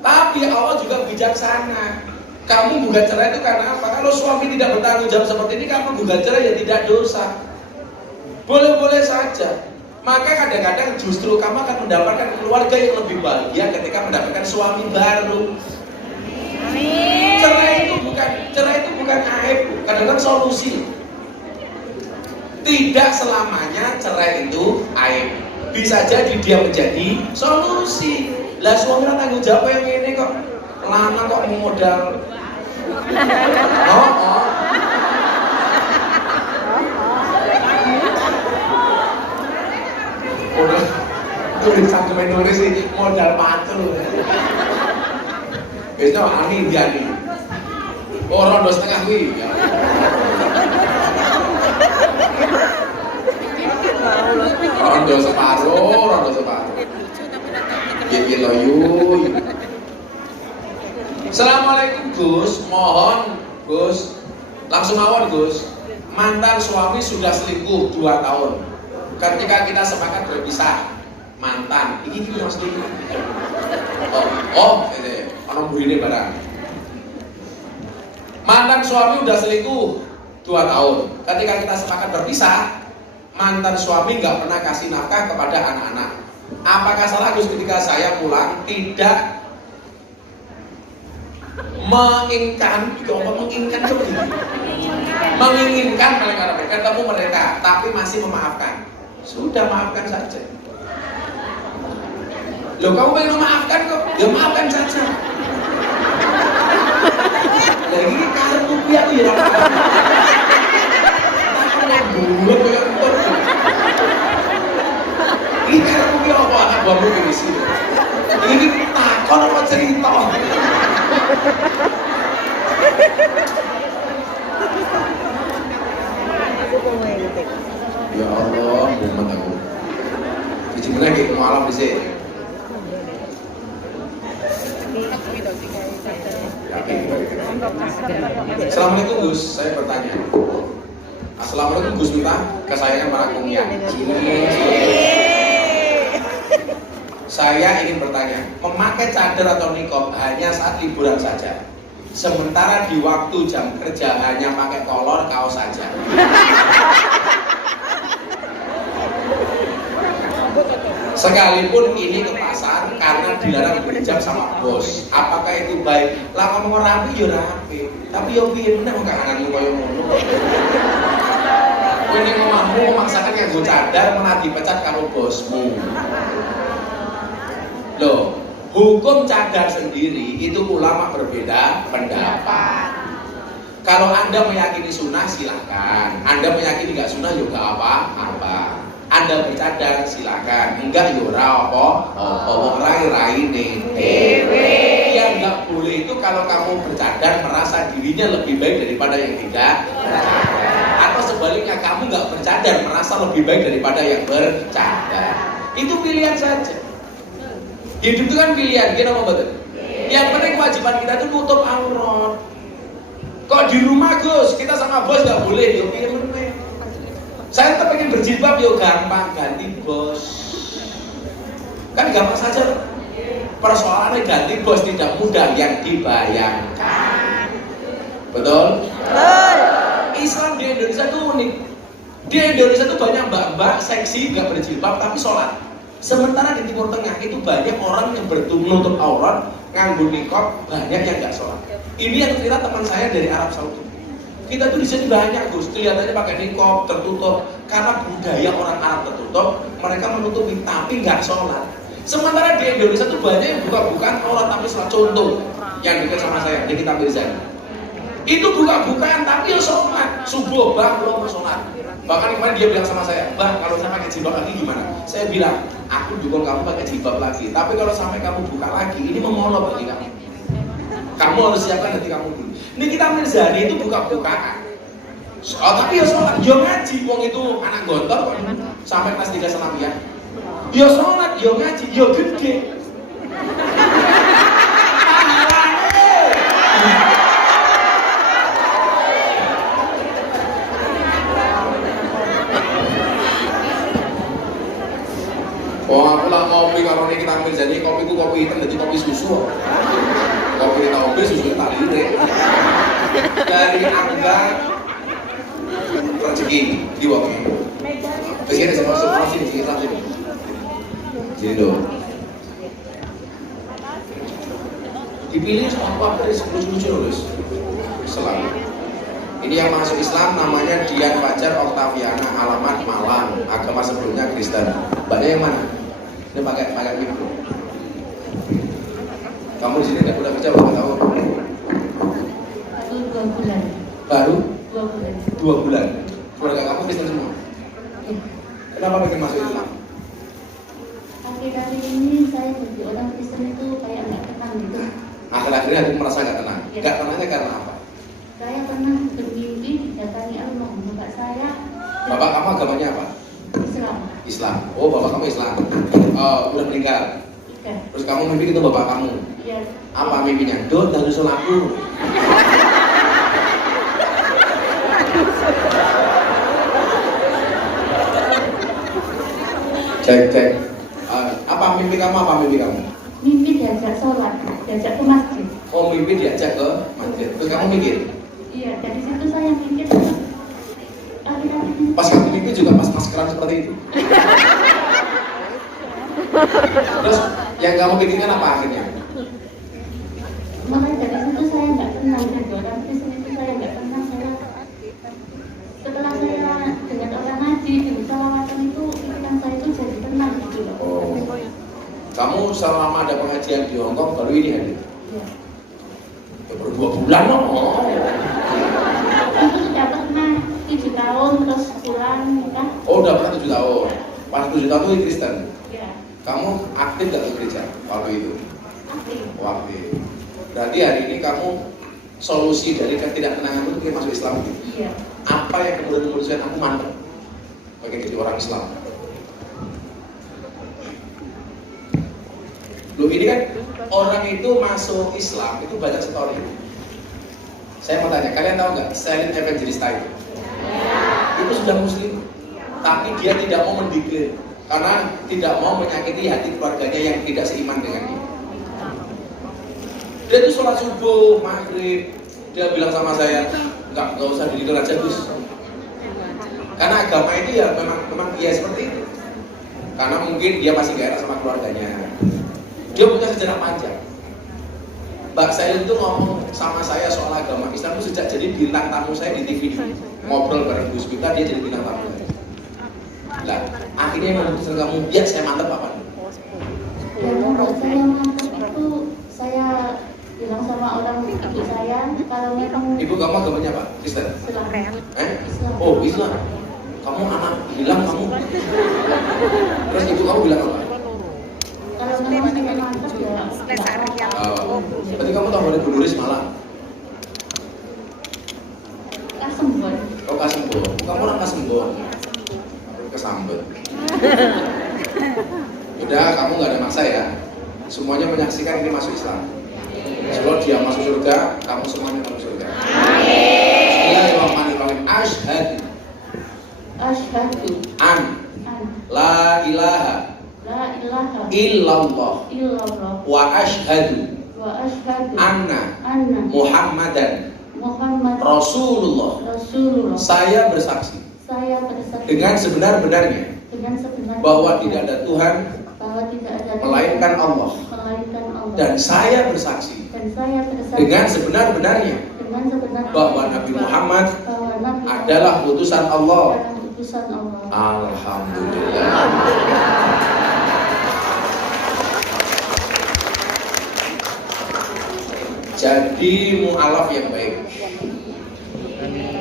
Tapi Allah juga bijaksana. Kamu gugat cerai itu karena apa? Kalau suami tidak bertanggung jawab seperti ini, kamu gugat cerai ya tidak dosa. Boleh-boleh saja. Maka kadang-kadang justru kamu akan mendapatkan keluarga yang lebih bahagia ketika mendapatkan suami baru. Amin. Cerai itu bukan aib, kadang-kadang solusi. Tidak selamanya cerai itu aib. Bisa jadi dia menjadi solusi. Lah suami tanggung jawab yang ini kok lama kok modal. Udah tulisan nulis sih modal patul. Biasanya ani dia nih. Oh rondo setengah kuwi. Rondo separuh. Gigi loyu. Assalamualaikum Gus, mohon Gus, langsung mawon Gus. Mantan suami sudah selingkuh 2 tahun. Ketika kita sepakat berpisah, mantan, ini mas ini. Ini, orang burine barang. Mantan suami udah selingkuh 2 tahun. Ketika kita sepakat berpisah, mantan suami nggak pernah kasih nafkah kepada anak-anak. Apakah salah Gus ketika saya pulang tidak menginginkan juga apa menginginkan coba gitu. Menginginkan mereka ketemu mereka tapi masih memaafkan. Sudah maafkan saja. Loh kamu pengen memaafkan kok? Ya maafkan saja. Lah ini karep rupiah aku ya. Aku mau buat kayak entar. Ini karep rupiah apa anak baru ini sih. Ini takon apa cerita? Ya Allah, bukan aku. Jadi mana kayak malam di sini. Assalamualaikum Gus, saya bertanya. Assalamualaikum Gus Miftah, kesayangan para kumian. Saya ingin bertanya, memakai cadar atau nikob hanya saat liburan saja. Sementara di waktu jam kerja hanya pakai kolor kaos saja. Sekalipun ini ke pasar karena dilarang berhijab sama bos. Apakah itu baik? Lah ngomong rapi ya rapi. Tapi yo piye meneh wong kangenanmu koyo ngono. Kowe ning omahmu memaksakan nganggo cadar malah dipecat karo bosmu. Loh, hukum cadar sendiri itu ulama berbeda pendapat. Kalau Anda meyakini sunnah silahkan. Anda meyakini nggak sunnah juga apa-apa. Anda bercadar silakan, enggak yura apa rai-raine dewe. Yang enggak boleh itu kalau kamu bercadar merasa dirinya lebih baik daripada yang tidak bercadar, atau sebaliknya kamu enggak bercadar merasa lebih baik daripada yang bercadar. Itu pilihan saja. Hidup itu kan pilihan, kita mau betul. Yang penting kewajiban kita itu nutup aurat. Kok di rumah Gus, kita sama bos nggak boleh, yuk pilih meneh. Saya tetap pengen berjilbab, yo gampang ganti bos. Kan gampang saja. Persoalannya ganti bos tidak mudah yang dibayangkan. Betul? Betul. Islam di Indonesia itu unik. Di Indonesia itu banyak mbak-mbak seksi nggak berjilbab tapi sholat. Sementara di Timur Tengah itu banyak orang yang menutup aurat, nganggo niqab, banyak yang nggak sholat. Ini yang cerita teman saya dari Arab Saudi. Kita tuh di sini banyak Gus, kelihatannya pakai niqab tertutup karena budaya orang Arab tertutup, mereka menutupi tapi nggak sholat. Sementara di Indonesia tuh banyak yang buka-bukaan aurat tapi sholat. Contoh yang dekat sama saya, di Kitab Rizal. Itu buka-bukaan tapi ya sholat. Subuh bang belum sholat. Bahkan kemarin dia bilang sama saya, bang kalau saya pakai jilbab lagi gimana? Saya bilang, aku dukung kamu pakai jilbab lagi. Tapi kalau sampai kamu buka lagi, ini memolok bagi kamu. Kamu harus siapkan hati kamu dulu. Ini kita Mirzani itu buka-bukaan. Tapi ya sholat, ya ngaji. Wong itu anak gontor kok sampai kelas 3 Sanawiyah. Ya sholat, ya ngaji, ya gede. Oh aku lah ngopi kalau ini kita Mirzani, kopiku kopi hitam jadi kopi susu. Kopi kita kopi susu tak lirik. Dari Angga rezeki di waktu itu. Begini sama sini sini. Sini dong. Dipilih apa dari 10 terus selalu. Ini yang masuk Islam namanya Dian Fajar Octaviana, alamat Malang, agama sebelumnya Kristen. Mbaknya yang mana? Ini pakai mikro. Kamu di sini nggak udah kerja berapa tahun? Baru 2 bulan. Baru? 2 bulan. 2 bulan. Keluarga kamu Kristen semua? Ya. Kenapa pengen masuk Islam? Akhir-akhir ini saya jadi orang Kristen itu kayak nggak tenang gitu. Akhir-akhir ini aku merasa nggak tenang. Ya. Nggak tenangnya karena apa? Saya pernah bermimpi didatangi Allah. Bapak saya. Bapak kamu agamanya apa? Islam. Islam. Oh bapak kamu Islam. Udah meninggal. Iya. Terus kamu mimpi ketemu bapak kamu. Iya. Apa mimpinya? Dot dan nyusul aku. Cek. Apa mimpi kamu? Mimpi diajak sholat, diajak ke masjid. Oh mimpi diajak ke masjid. Terus kamu mikir? Iya. Dari situ saya mikir. Akhir-akhir ini. Pas kamu mimpi juga pas maskeran seperti itu. Terus yang kamu pikirkan apa akhirnya? Makanya dari situ saya nggak kenal juga orang Kristen itu saya nggak kenal. Setelah saya dengan orang ngaji di musyawaratan itu pikiran saya itu jadi tenang gitu loh. Oh. Kamu selama ada pengajian di Hongkong baru ini hadir? Iya. Ya baru 2 bulan loh. Itu sudah pernah 7 tahun terus pulang nikah. Oh udah pernah 7 tahun. Pas 7 tahun itu Kristen. Iya. Kamu aktif gak ke gereja waktu itu? Aktif. Oh, aktif. Berarti hari ini kamu solusi dari ketidaktenangan itu pengen masuk Islam gitu? Iya. Apa yang kemudian memutuskan aku mantap pengen jadi orang Islam? Loh ini kan orang itu masuk Islam itu banyak story. Saya mau tanya, kalian tahu nggak Saint Evangelista itu? Itu sudah muslim, tapi dia tidak mau mendeklar karena tidak mau menyakiti hati keluarganya yang tidak seiman dengan dia. Dia tuh sholat subuh, maghrib, dia bilang sama saya, nggak usah dideklar aja Gus. Karena agama itu ya memang dia seperti itu. Karena mungkin dia masih gak enak sama keluarganya. Dia punya sejarah panjang. Mbak Sail itu ngomong sama saya soal agama Islam itu sejak jadi bintang tamu saya di TV ngobrol bareng Gus Miftah, dia jadi bintang tamu saya. Nah, akhirnya yang memutuskan kamu, ya saya mantap apa? Dan untuk saya mantap itu saya bilang sama orang ibu saya kalau memang Ibu kamu agamanya apa? Kristen? Islam. Islam. Oh Islam. Kamu anak bilang kamu. Terus ibu kamu bilang apa? Kalau memang saya mantap ya nggak apa-apa. Berarti kamu tahu boleh bunuris malah. Kasembon. Kau Kasembon. Kamu orang Kasembon. Kesambet. Udah, kamu nggak ada maksa ya. Semuanya menyaksikan ini masuk Islam. Kalau dia masuk surga, kamu semuanya masuk surga. Bismillahirrahmanirrahim. Asyhadu Asyhadu an an la ilaha la ilaha illallah illallah wa asyhadu wa asyhadu anna anna Muhammadan Muhammad Rasulullah. Rasulullah. Saya bersaksi Saya bersaksi dengan sebenar-benarnya dengan sebenarnya bahwa tidak ada Tuhan bahwa tidak ada melainkan Allah, melainkan Allah. dan saya bersaksi Dan saya bersaksi dengan sebenar-benarnya dengan sebenarnya bahwa Nabi Muhammad bahwa Nabi adalah utusan Allah. adalah utusan Allah. Alhamdulillah. Jadi mu'alaf yang baik.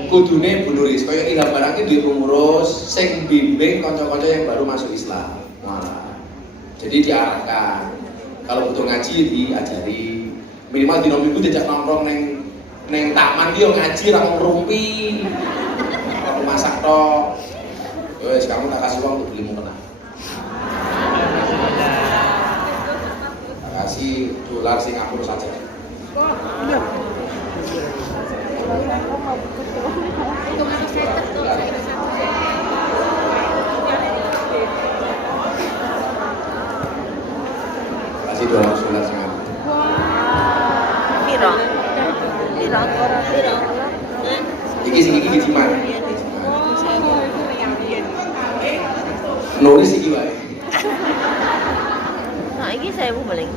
Kudune bunuris, kaya ilham barang iki duwe pengurus sing bimbing kanca-kanca yang baru masuk Islam. Nah, jadi diarahkan. Kalau butuh ngaji diajari. Minimal dino minggu diajak nongkrong neng taman dia ngaji ra ngrumpi. Kalau masak tok. Wes kamu tak kasih uang untuk beli mukena. Tak kasih dolar Singapura saja. Kasih dolar Singapura. Iki jimat. Nulis iki wae. Nah, ini saya mau balik.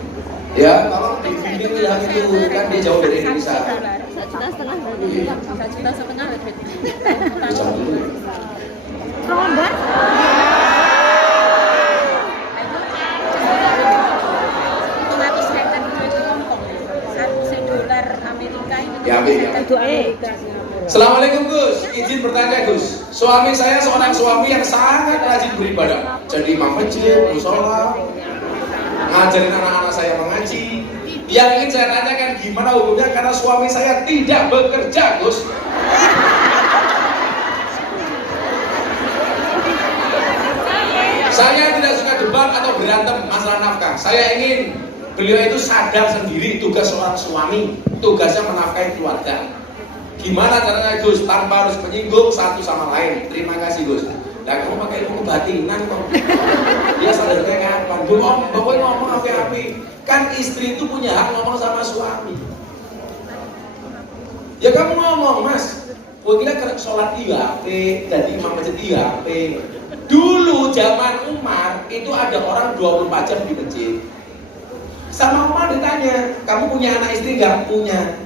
Ya, kalau dibimbing ilham itu kan dia jauh dari Indonesia. 1,5 juta. Iya. 1,5 juta berarti. Bisa dulu. Rombak? $100 Amerika itu. Ya, ambil, ya. Assalamualaikum Gus, izin bertanya Gus. Suami saya seorang suami yang sangat rajin beribadah. Jadi imam masjid, musola, ngajarin anak-anak saya mengaji. Yang ingin saya tanyakan gimana hukumnya karena suami saya tidak bekerja Gus. Saya tidak suka debat atau berantem masalah nafkah. Saya ingin beliau itu sadar sendiri tugas seorang suami, tugasnya menafkahi keluarga. Gimana caranya Gus tanpa harus menyinggung satu sama lain? Terima kasih Gus. Dan kamu pakai ilmu kebatinan kok. Dia sadar kayak kapan? Bapak ngomong api-api. Kan istri itu punya hak ngomong sama suami. Ya kamu ngomong Mas. Gue kira kerja sholat IHP, jadi imam masjid IHP. Dulu zaman Umar itu ada orang 24 jam di masjid. Sama Umar ditanya, kamu punya anak istri nggak? Punya.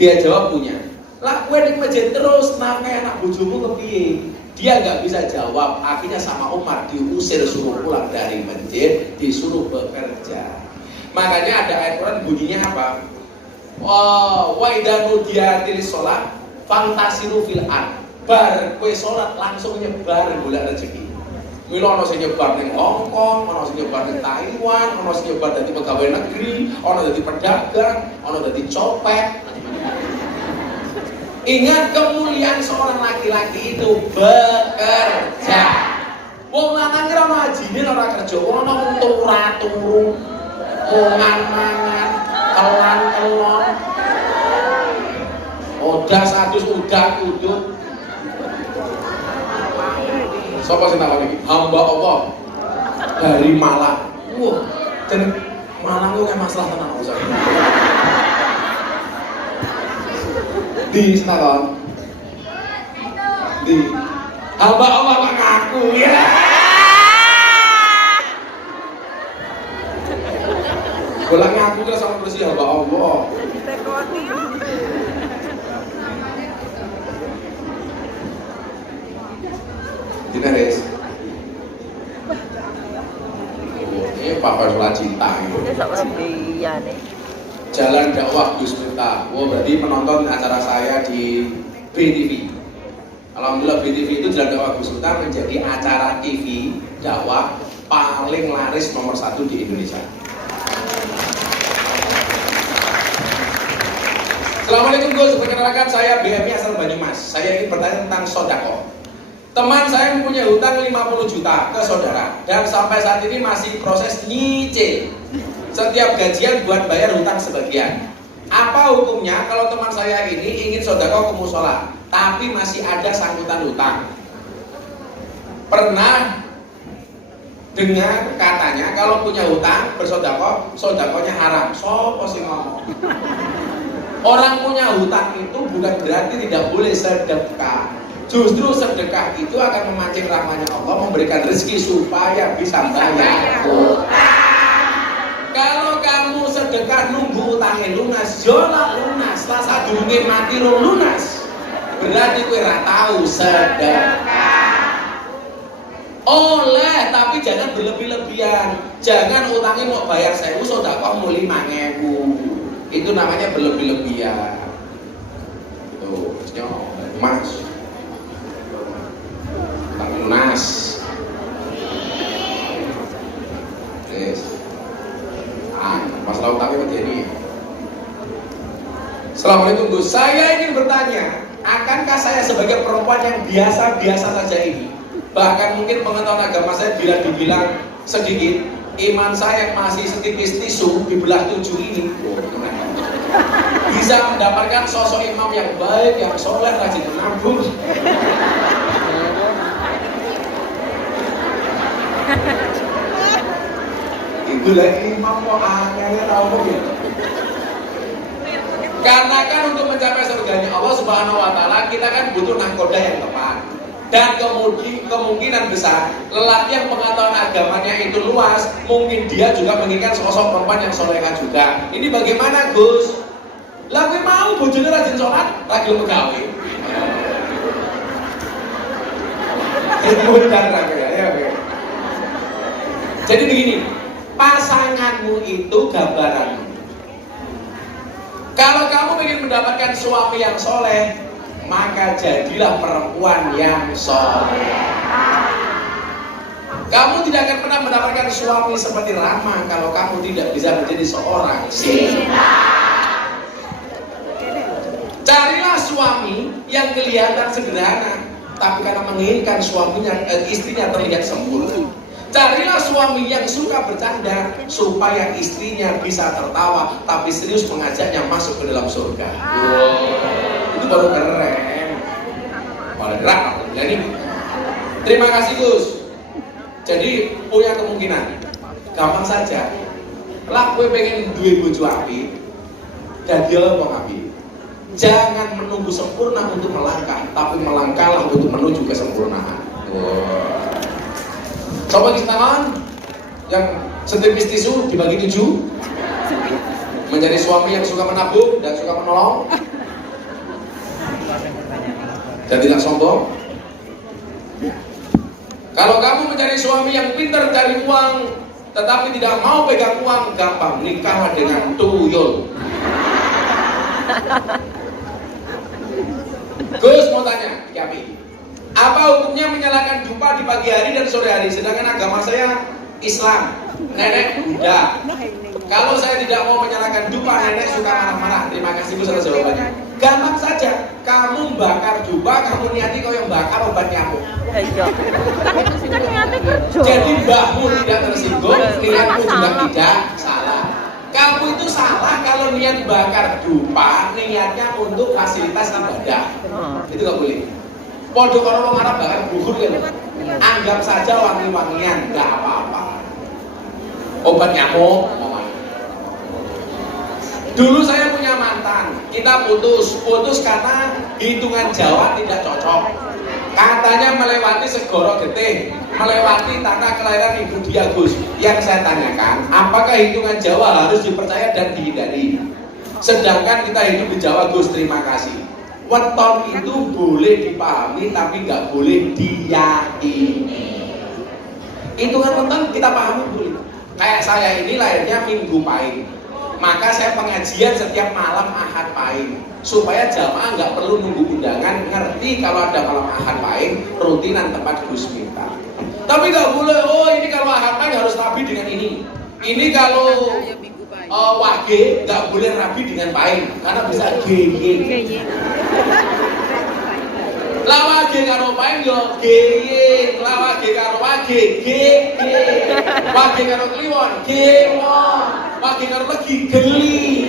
Dia jawab punya. Lah kowe ning masjid terus nafkahi anak bojomu kepiye? Dia nggak bisa jawab. Akhirnya sama Umar diusir, suruh pulang dari masjid, disuruh bekerja. Makanya ada ayat Quran bunyinya apa? Wa idza nudiya lis shalah fantasiru fil ard. Bar kowe salat langsung nyebar golek rezeki. Mila ana sing nyebar ning Hong Kong, ana sing nyebar ning Taiwan, ana sing nyebar dadi pegawai negeri, ana dadi pedagang, ana dadi copet. Ingat kemuliaan seorang laki-laki itu bekerja. Wong lanang ora ono ajine ora kerja, wong ana turu-turu, mangan-mangan, kelan-kelon. Udah sadus udah kudut. Sapa sing takon iki? Hamba Allah dari Malang. Wah, dan Malang kok masalah tenan usah. Di Senaron. Di hamba Allah kok ngaku ya. Bolang ngaku kira sama bersih hamba Allah. Dinaris. Ini papa sholat cinta ini. Ini sok lebihan nih. Jalan dakwah Gus Miftah. Wah, berarti penonton acara saya di BTV. Alhamdulillah BTV itu Jalan dakwah Gus Miftah menjadi acara TV dakwah paling laris nomor 1 di Indonesia. Assalamualaikum Gus, perkenalkan saya BMI asal Banyumas. Saya ingin bertanya tentang sodako. Teman saya mempunyai hutang 50 juta ke saudara dan sampai saat ini masih proses nyicil. Setiap gajian buat bayar hutang sebagian. Apa hukumnya kalau teman saya ini ingin sodako ke musola tapi masih ada sangkutan hutang? Pernah dengar katanya kalau punya hutang bersodako, sodakonya haram. Sopo sih ngomong? Orang punya hutang itu bukan berarti tidak boleh sedekah. Justru sedekah itu akan memancing rahmatnya Allah, memberikan rezeki supaya bisa bayar hutang. Kalau kamu sedekah nunggu utangnya lunas, jolak lunas, lah sadurunge mati lo lunas. Berarti kowe ora tahu sedekah. Oleh, tapi jangan berlebih-lebihan. Jangan utangnya mau bayar 1000, sedekah mau 5000. Itu namanya berlebih-lebihan. Tuh, Mas. Utang lunas. Yes. Masalah utangnya begini. Assalamualaikum Gus, saya ingin bertanya, akankah saya sebagai perempuan yang biasa-biasa saja ini, bahkan mungkin pengetahuan agama saya bila dibilang sedikit, iman saya yang masih setipis tisu di belah 7 ini, bisa mendapatkan sosok imam yang baik, yang soleh, rajin menabung. Itu lagi imam kok anehnya tahu ya. Karena kan untuk mencapai surganya Allah Subhanahu wa taala kita kan butuh nahkoda yang tepat. Dan kemungkinan besar lelaki yang pengetahuan agamanya itu luas, mungkin dia juga menginginkan sosok perempuan yang solehah juga. Ini bagaimana Gus? Lah kowe mau bojone rajin sholat, rajin pegawe. Jadi begini, pasanganmu itu gambaranmu. Kalau kamu ingin mendapatkan suami yang soleh, maka jadilah perempuan yang soleh. Kamu tidak akan pernah mendapatkan suami seperti Rama kalau kamu tidak bisa menjadi seorang Sina. Carilah suami yang kelihatan sederhana, tapi karena menginginkan suaminya, istrinya terlihat sempurna. Carilah suami yang suka bercanda supaya istrinya bisa tertawa tapi serius mengajaknya masuk ke dalam surga. Wow, itu baru keren. Malah gerak. Jadi terima kasih Gus. Jadi punya kemungkinan gampang saja. Lah gue pengen duwe bojo api dan dia mau api. Jangan menunggu sempurna untuk melangkah, tapi melangkahlah untuk menuju kesempurnaan. Wow. Coba kita tangan yang setipis tisu dibagi 7, menjadi suami yang suka menabung dan suka menolong. dan tidak sombong. Kalau kamu mencari suami yang pintar cari uang tetapi tidak mau pegang uang, gampang, nikah dengan tuyul. Gus mau tanya, Kiai, apa hukumnya menyalakan dupa di pagi hari dan sore hari? Sedangkan agama saya Islam, nenek Buddha. Kalau saya tidak mau menyalakan dupa, nenek suka marah-marah. Terima kasih Gus atas jawabannya. Gampang saja, kamu bakar dupa, kamu niati kau yang bakar obat nyamuk. Iya. Kan niatnya kerja. Jadi mbahmu tidak tersinggung, niatmu juga tidak salah. Kamu itu salah kalau niat bakar dupa, niatnya untuk fasilitas ibadah. Itu gak boleh. Podo kalau orang Arab bakar bukur ya, anggap saja wangi-wangian, gak apa-apa. Obat nyamuk, dulu saya punya mantan, kita putus karena hitungan Jawa tidak cocok. Katanya melewati segoro getih, melewati tanah kelahiran ibu dia Gus. Yang saya tanyakan, apakah hitungan Jawa harus dipercaya dan dihindari? Sedangkan kita hidup di Jawa Gus, terima kasih. Weton itu boleh dipahami tapi nggak boleh diyakini. Hitungan weton kita pahami boleh. Kayak saya ini lahirnya Minggu Pahing, maka saya pengajian setiap malam Ahad Pahing supaya jamaah nggak perlu nunggu undangan, ngerti kalau ada malam Ahad Pahing rutinan tempat Gus minta. Tapi nggak boleh, oh ini kalau Ahad Pahing harus rabi dengan ini kalau wage nggak boleh rabi dengan Pahing karena bisa geye. Lawage karo Pahing yo geye, lawage karo wage geye, wage karo kliwon gewon, wage karo legi geli.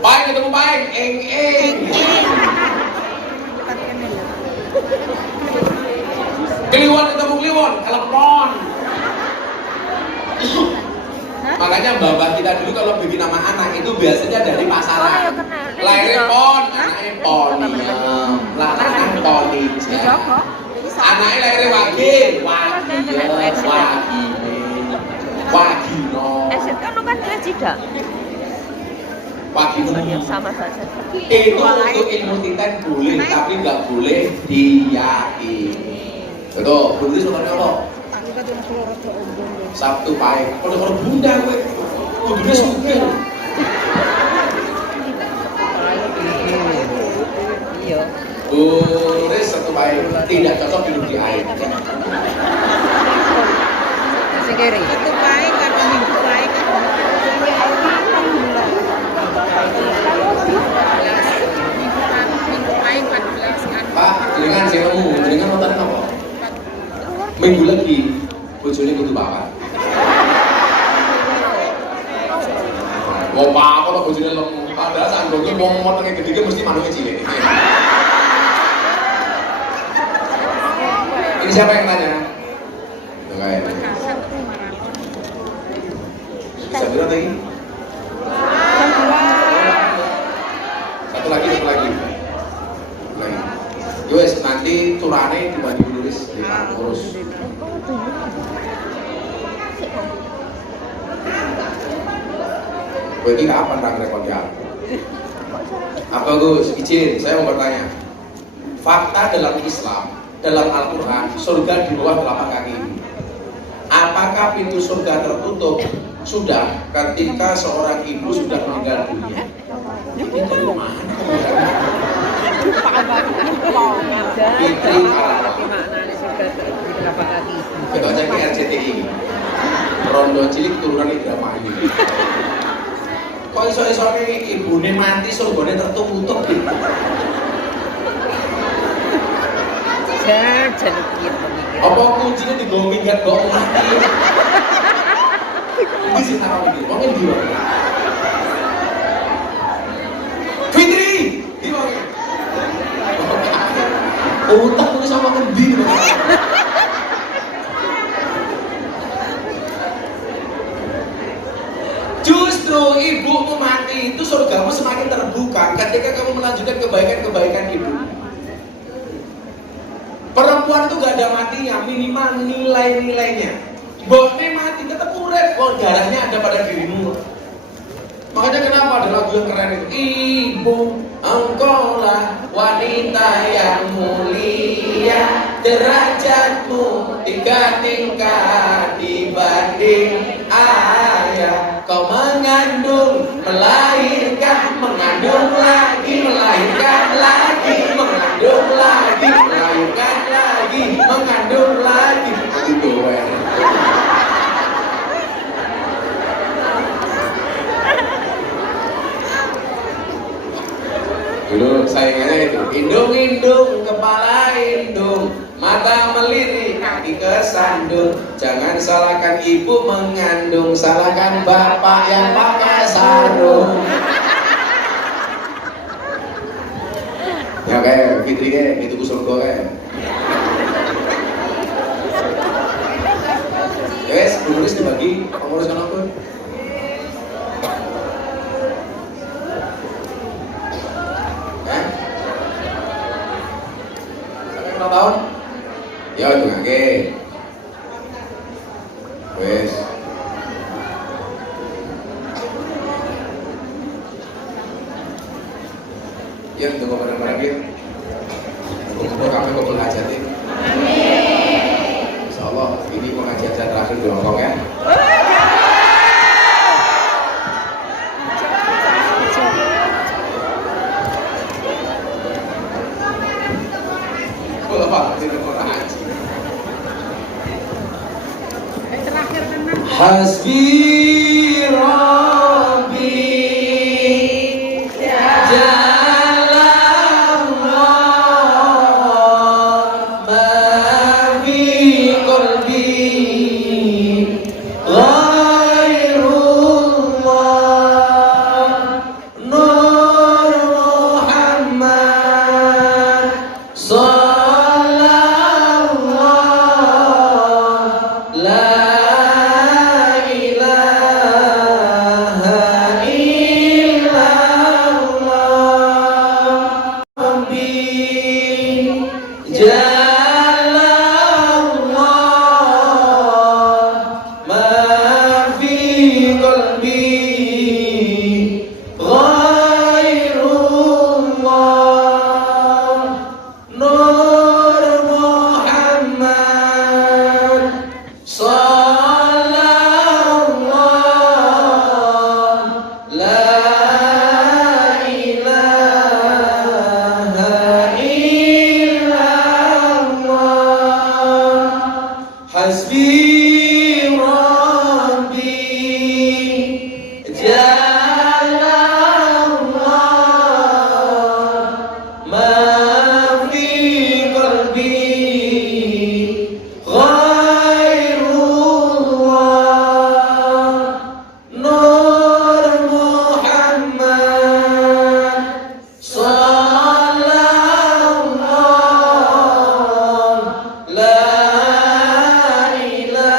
Pahing ketemu Pahing, eng. Kliwon ketemu kliwon, kelepon. Makanya mbak-mbak kita dulu kalau bikin nama anak itu biasanya dari pasaran. Lahirnya pon, anaknya poniam, lanang poni. Anaknya lahirnya wagino. SMK kan dia tidak. Wagino Sama saja. itu untuk ilmu titan boleh, tapi nggak boleh diyakini. Betul, boleh soalnya apa? Sabtu Pahing, kalau bunda gue, kudunya sugih. Iya. Boleh Sabtu Pahing, tidak cocok hidup di air. Masih kiri. Itu baik karena Minggu baik. Minggu baik 14 kan. Pak, dengan saya ngomong, dengan nonton apa? Minggu lagi, bojone kudu bapak. Mau apa kalau bojone lemu? Padahal sandoknya mau ngomong yang gede mesti manuknya cilik. Ini siapa yang tanya? Kayak bisa bilang lagi? Satu lagi. Yowes, nanti turane dibagi nulis di urus. Berarti kapan nang rekodnya? Apa Gus? Izin, saya mau bertanya. Fakta dalam Islam, dalam Al-Quran, surga di bawah telapak kaki. Apakah pintu surga tertutup? Sudah ketika seorang ibu sudah meninggal dunia. Ini dari mana? Fitri kita cek ke RCTI Rondo Cilik turunan Indramayu. Kok iso-isone ibune mati surgane tertutup gitu. Jadi gitu. Apa kuncinya digawe minggat kok mati? Iki sing tak iki. Wong endi wae? Fitri, iki wae. Utak kuwi sama kendi. Justru ibumu mati itu surgamu semakin terbuka ketika kamu melanjutkan kebaikan-kebaikan hidup. Perempuan itu gak ada matinya, minimal nilai-nilainya. Bokne mati tetap urip, kok darahnya ada pada dirimu. Makanya kenapa ada lagu yang keren itu? Ibu, engkaulah wanita yang mulia, derajatmu 3 tingkat dibanding ayah. Kau mengandung, melahirkan, mengandung lagi, melahirkan lagi, mengandung lagi, melahirkan lagi, mengandung lagi. Itu dulu saingannya itu indung-indung, kepala indung, mata melirik, kaki kesandung. Jangan salahkan ibu mengandung, salahkan bapak yang pakai sarung. Ya kayak Fitri kayak gitu surga kayak. Guys, pengurus dibagi, pengurus kan apa? Tahun ya itu ngake wes yang tunggu pada dia untuk kami kumpul hajat ini insyaallah ini pengajian terakhir di Hongkong ya. Terakhir kan Hasbi Rabbi Jalallah ma fi qalbi ghairullah Nur Muhammad sallallahu la Hasbi Rabbi Jalallah ma fi qalbi ghairullah Nur Muhammad sallallahu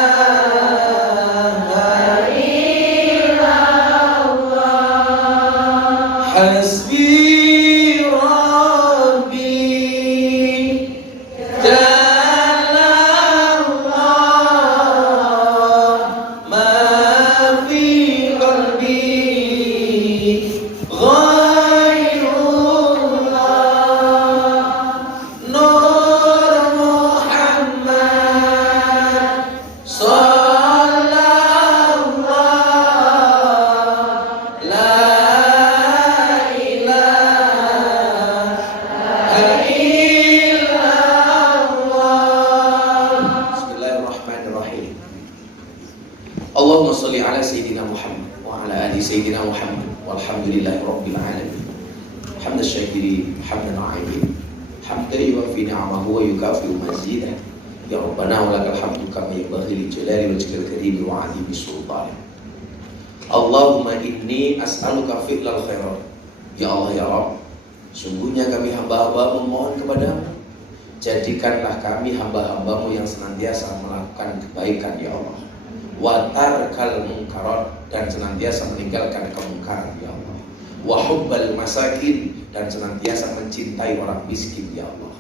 la Allahumma sholli ala sayyidina Muhammad wa ala ali sayyidina Muhammad walhamdulillahi rabbil alamin. Hamdan syakirin, hamdan na'ibin, hamdan yuwafi ni'amahu wa yukafi'u mazidah. Ya Rabbana wa lakal hamdu kama yanbaghi li jalali wajhikal karim wa 'azimi sultanik. Allahumma inni as'aluka fi'lal khairat. Ya Allah ya Rabb, sungguhnya kami hamba-hamba memohon kepadamu, jadikanlah kami hamba-hambamu yang senantiasa melakukan kebaikan ya Allah, wa tarkal munkarat, dan senantiasa meninggalkan kemungkaran ya Allah, wa hubbal masakin, dan senantiasa mencintai orang miskin ya Allah,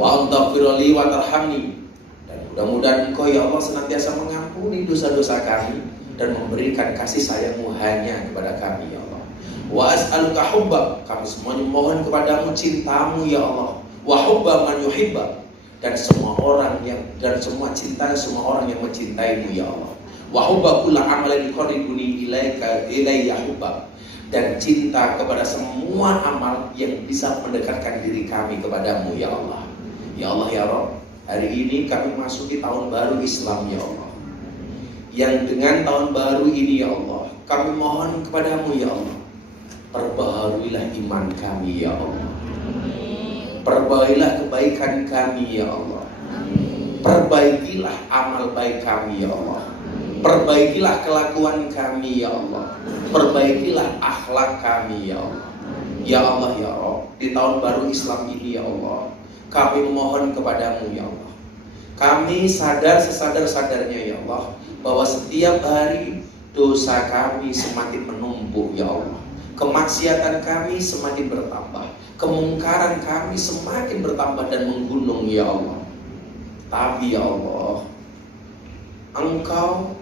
wa antaghfirli wa tarhamni, dan Mudah-mudahan Engkau ya Allah senantiasa mengampuni dosa-dosa kami dan memberikan kasih sayang-Mu hanya kepada kami ya Allah. Wa as'aluka hubbak, kami semuanya mohon kepadamu cintamu ya Allah. Wa hubba man yuhibbak, dan semua orang yang cinta semua orang yang mencintaimu ya Allah. Wa hubba kullu amalin yuqarribuni ilayya hubbak, dan cinta kepada semua amal yang bisa mendekatkan diri kami kepadamu ya Allah. Ya Allah ya Rabb, hari ini kami masuki tahun baru Islam ya Allah. Yang dengan tahun baru ini ya Allah, kami mohon kepadamu ya Allah, perbaharuilah iman kami ya Allah. Perbaikilah kebaikan kami ya Allah. Perbaikilah amal baik kami ya Allah. Perbaikilah kelakuan kami ya Allah. Perbaikilah akhlak kami ya Allah. Ya Allah ya Rabb, di tahun baru Islam ini ya Allah, kami mohon kepadamu ya Allah. Kami sadar sesadar-sadarnya ya Allah, bahwa setiap hari dosa kami semakin menumpuk ya Allah. Kemaksiatan kami semakin bertambah, kemungkaran kami semakin bertambah dan menggunung ya Allah. Tapi ya Allah, Engkau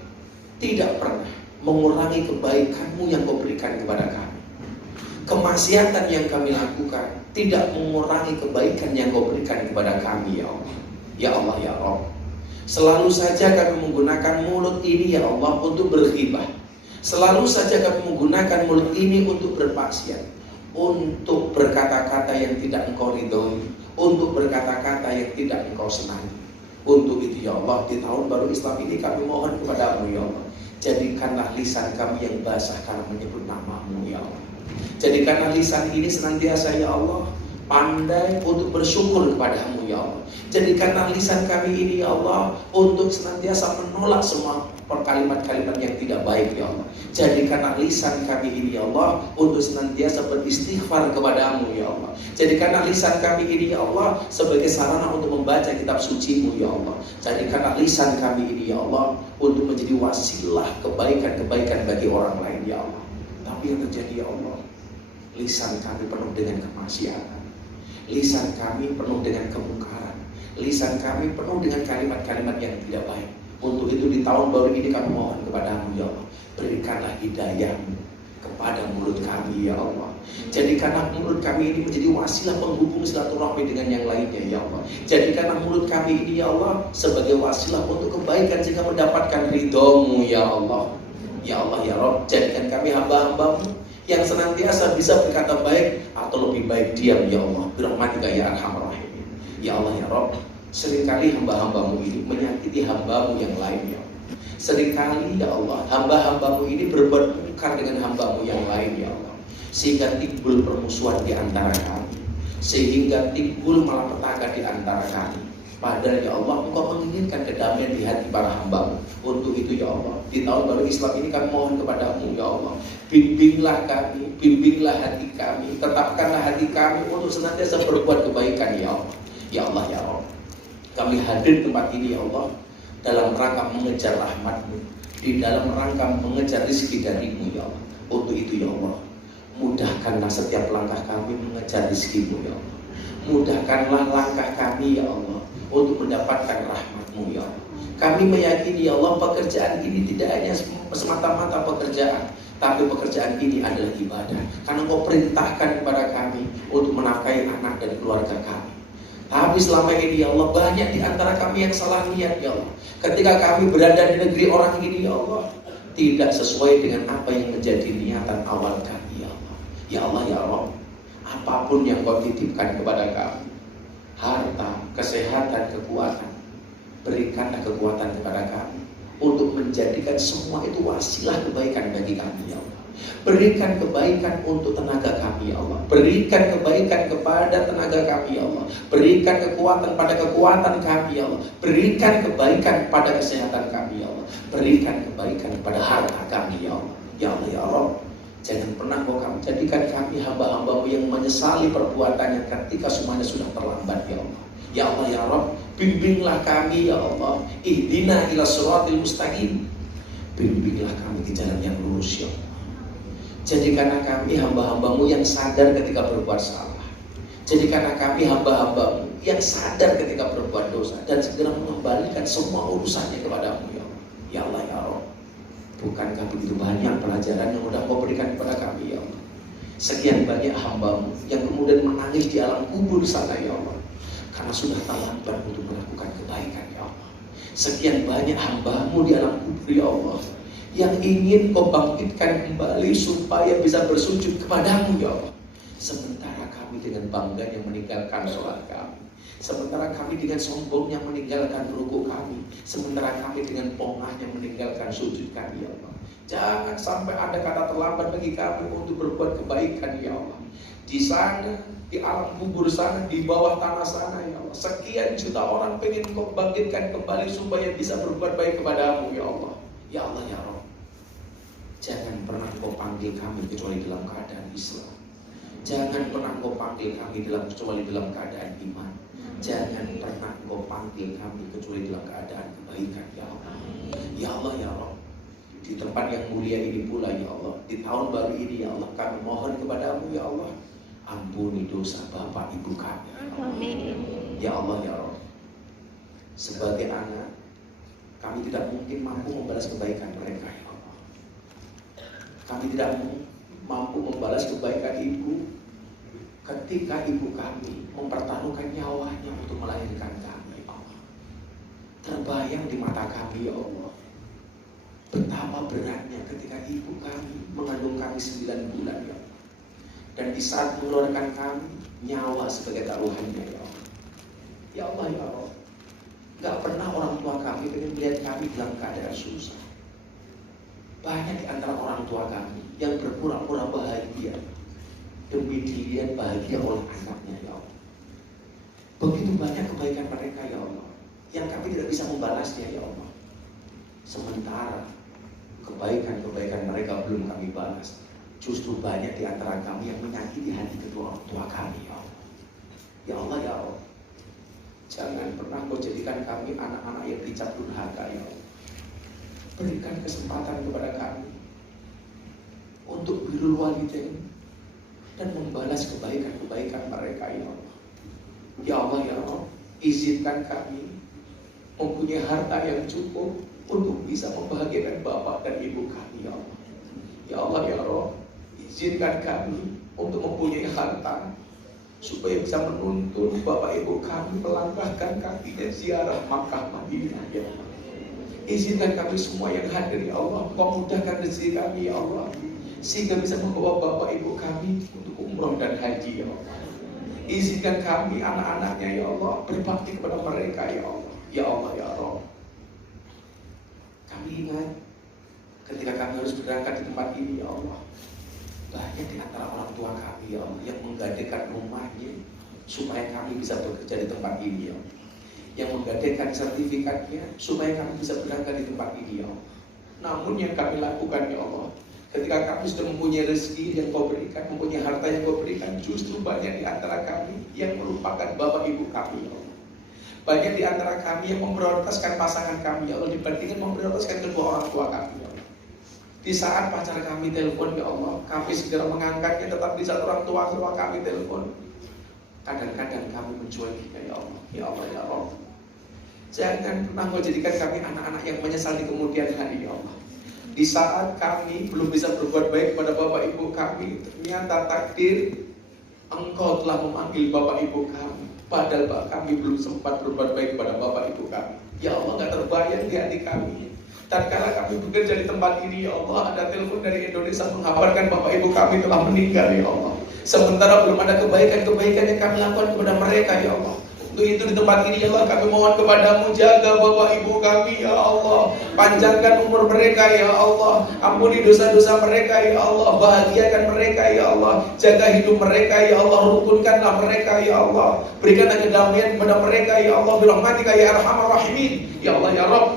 tidak pernah mengurangi kebaikan-Mu yang Kau berikan kepada kami. Kemaksiatan yang kami lakukan tidak mengurangi kebaikan yang Kau berikan kepada kami ya Allah. Ya Allah ya Rabb, selalu saja kami menggunakan mulut ini ya Allah untuk berghibah. Selalu saja kami menggunakan mulut ini untuk bermaksiat, untuk berkata-kata yang tidak Engkau ridhoi, untuk berkata-kata yang tidak Engkau senangi. Untuk itu ya Allah, di tahun baru Islam ini kami mohon kepadamu ya Allah, jadikanlah lisan kami yang basah karena menyebut nama-Mu ya Allah. Jadikanlah lisan ini senantiasa ya Allah pandai untuk bersyukur kepadamu ya Allah. Jadikanlah lisan kami ini ya Allah untuk senantiasa menolak semua kalimat-kalimat yang tidak baik ya Allah. Jadikanlah lisan kami ini ya Allah untuk senantiasa beristighfar kepadamu ya Allah. Jadikanlah lisan kami ini ya Allah sebagai sarana untuk membaca kitab suci-Mu ya Allah. Jadikanlah lisan kami ini ya Allah untuk menjadi wasilah kebaikan-kebaikan bagi orang lain ya Allah. Tapi yang terjadi ya Allah, lisan kami penuh dengan kemaksiatan, lisan kami penuh dengan kemungkaran, lisan kami penuh dengan kalimat-kalimat yang tidak baik. Untuk itu di tahun baru ini kami mohon kepadamu ya Allah, berikanlah hidayah-Mu kepada mulut kami ya Allah. Jadikanlah mulut kami ini menjadi wasilah penghubung silaturahmi dengan yang lainnya ya Allah. Jadikanlah mulut kami ini ya Allah sebagai wasilah untuk kebaikan jika mendapatkan ridho-Mu ya Allah. Ya Allah ya Rabb, jadikan kami hamba-hamba-Mu yang senantiasa bisa berkata baik atau lebih baik diam ya Allah. Birahmatika ya arhamar rahimin. Ya Allah ya Rabb, seringkali hamba-hamba-Mu ini menyakiti hamba-Mu yang lain ya Allah. Seringkali ya Allah, hamba-hamba-Mu ini berbuat mungkar dengan hamba-Mu yang lain ya Allah, sehingga timbul permusuhan di antara kami, sehingga timbul malapetaka di antara kami. Padahal ya Allah, Engkau menginginkan kedamaian di hati para hamba-Mu. Untuk itu ya Allah, di tahun baru Islam ini kami mohon kepadamu ya Allah, bimbinglah kami, bimbinglah hati kami, tetapkanlah hati kami untuk senantiasa berbuat kebaikan ya Allah. Ya Allah ya Rabb, kami hadir tempat ini ya Allah dalam rangka mengejar rahmat-Mu, di dalam rangka mengejar rezeki dari-Mu ya Allah. Untuk itu ya Allah, mudahkanlah setiap langkah kami mengejar rezeki-Mu ya Allah. Mudahkanlah langkah kami ya Allah untuk mendapatkan rahmat-Mu ya Allah. Kami meyakini ya Allah, pekerjaan ini tidak hanya semata-mata pekerjaan, tapi pekerjaan ini adalah ibadah, karena Engkau perintahkan kepada kami untuk menafkahi anak dan keluarga kami. Tapi selama ini ya Allah, banyak di antara kami yang salah niat ya Allah. Ketika kami berada di negeri orang ini ya Allah, tidak sesuai dengan apa yang menjadi niatan awal kami ya Allah. Ya Allah ya Rabb, apapun yang Kau titipkan kepada kami, harta, kesehatan, kekuatan, berikanlah kekuatan kepada kami untuk menjadikan semua itu wasilah kebaikan bagi kami ya Allah. Berikan kebaikan untuk tenaga kami ya Allah. Berikan kebaikan kepada tenaga kami ya Allah. Berikan kekuatan pada kekuatan kami ya Allah. Berikan kebaikan pada kesehatan kami ya Allah. Berikan kebaikan pada harta kami ya Allah. Ya Allah ya Rabb, jangan pernah Kau jadikan kami hamba-hamba-Mu yang menyesali perbuatannya ketika semuanya sudah terlambat ya Allah. Ya Allah ya Rabb, bimbinglah kami ya Allah. Ihdina ila siratil mustaqim. Bimbinglah kami ke jalan yang lurus ya Allah. Jadikanlah kami hamba-hamba-Mu yang sadar ketika berbuat salah. Jadikanlah kami hamba-hambamu yang sadar ketika berbuat dosa dan segera mengembalikan semua urusannya kepadamu ya Allah. Ya Allah ya Rabb, bukankah begitu banyak pelajaran yang sudah Kau berikan kepada kami ya Allah. Sekian banyak hambamu yang kemudian menangis di alam kubur sana ya Allah, karena sudah terlambat untuk melakukan kebaikan ya Allah. Sekian banyak hambamu di alam kubur ya Allah, yang ingin Kau bangkitkan kembali supaya bisa bersujud kepadamu ya Allah. Sementara kami dengan bangganya meninggalkan sholat kami, sementara kami dengan sombongnya meninggalkan rukuk kami, sementara kami dengan pongahnya meninggalkan sujud kami ya Allah. Jangan sampai ada kata terlambat bagi kami untuk berbuat kebaikan ya Allah. Di sana, di alam kubur sana, di bawah tanah sana ya Allah, sekian juta orang pengen Kau bangkitkan kembali supaya bisa berbuat baik kepadamu ya Allah. Ya Allah ya Rabb, jangan pernah Kau panggil kami kecuali dalam keadaan Islam. Jangan pernah Kau panggil kami kecuali dalam keadaan iman. Jangan pernah Kau panggil kami kecuali dalam keadaan kebaikan ya Allah. Ya Allah ya Rabb, di tempat yang mulia ini pula ya Allah, di tahun baru ini ya Allah, kami mohon kepadamu ya Allah, ampuni dosa bapak ibu kami ya Allah. Ya Allah ya Rabb, sebagai anak kami tidak mungkin mampu membalas kebaikan mereka ya Allah. Kami tidak mampu membalas kebaikan ibu ketika ibu kami mempertaruhkan nyawanya untuk melahirkan kami ya Allah. Terbayang di mata kami ya Allah, betapa beratnya ketika ibu kami mengandung kami 9 bulan ya Allah, dan di saat mengeluarkan kami nyawa sebagai taruhannya ya Allah. Ya Allah ya Allah, gak pernah orang tua kami ingin melihat kami dalam keadaan susah. Banyak di antara orang tua kami yang berpura-pura bahagia demi dilihat bahagia oleh anaknya ya Allah. Begitu banyak kebaikan mereka ya Allah, yang kami tidak bisa membalasnya ya Allah. Sementara kebaikan-kebaikan mereka belum kami balas, justru banyak di antara kami yang menyakiti hati kedua orang tua kami ya Allah. Ya Allah ya Allah, jangan pernah Kau jadikan kami anak-anak yang dicap durhaka ya Allah. Berikan kesempatan kepada kami untuk birrul walidain dan membalas kebaikan-kebaikan mereka ya Allah. Ya Allah ya Allah, izinkan kami mempunyai harta yang cukup untuk bisa membahagiakan bapak dan ibu kami ya Allah. Ya Allah ya Allah, izinkan kami untuk mempunyai harta supaya bisa menuntun bapak ibu kami melangkahkan kakinya ziarah Makkah Madinah ya Allah. Izinkan kami semua yang hadir ya Allah, Kau mudahkan rezeki kami ya Allah, sehingga bisa membawa bapak ibu kami untuk umroh dan haji ya Allah. Izinkan kami anak-anaknya ya Allah berbakti kepada mereka ya Allah. Ya Allah ya Allah, kami ingat ketika kami harus berangkat di tempat ini ya Allah, banyak di antara orang tua kami ya Allah yang menggadaikan rumahnya supaya kami bisa bekerja di tempat ini ya Allah, yang menggadaikan sertifikatnya supaya kami bisa berangkat di tempat ini ya Allah. Namun yang kami lakukan ya Allah, ketika kami sudah mempunyai rezeki yang Kau berikan, mempunyai harta yang Kau berikan, justru banyak di antara kami yang merupakan bapak ibu kami ya Allah. Banyak di antara kami yang memprioritaskan pasangan kami ya Allah dibandingkan memprioritaskan kedua orang tua kami ya Allah. Di saat pacar kami telepon ya Allah, kami segera mengangkatnya, tetapi di saat orang tua kami telepon, kadang-kadang kami mencuekinya ya Allah. Ya Allah ya Allah, jangan pernah Kau jadikan kami anak-anak yang menyesal di kemudian hari ya Allah. Di saat kami belum bisa berbuat baik kepada bapak ibu kami, ternyata takdir Engkau telah memanggil bapak ibu kami, padahal kami belum sempat berbuat baik kepada bapak ibu kami. Ya Allah, gak terbayang di hati kami tatkala kami bekerja di tempat ini ya Allah, ada telepon dari Indonesia mengabarkan bapak ibu kami telah meninggal ya Allah. Sementara belum ada kebaikan-kebaikan yang kami lakukan kepada mereka ya Allah. Untuk itu di tempat ini ya Allah, kami mohon kepadamu, jaga bapak ibu kami ya Allah, panjangkan umur mereka ya Allah, ampuni dosa-dosa mereka ya Allah, bahagiakan mereka ya Allah, jaga hidup mereka ya Allah, rukunkanlah mereka ya Allah, berikanlah kedamaian kepada mereka ya Allah, birahmatika ya arhamar rahimin. Ya Allah ya Rabb,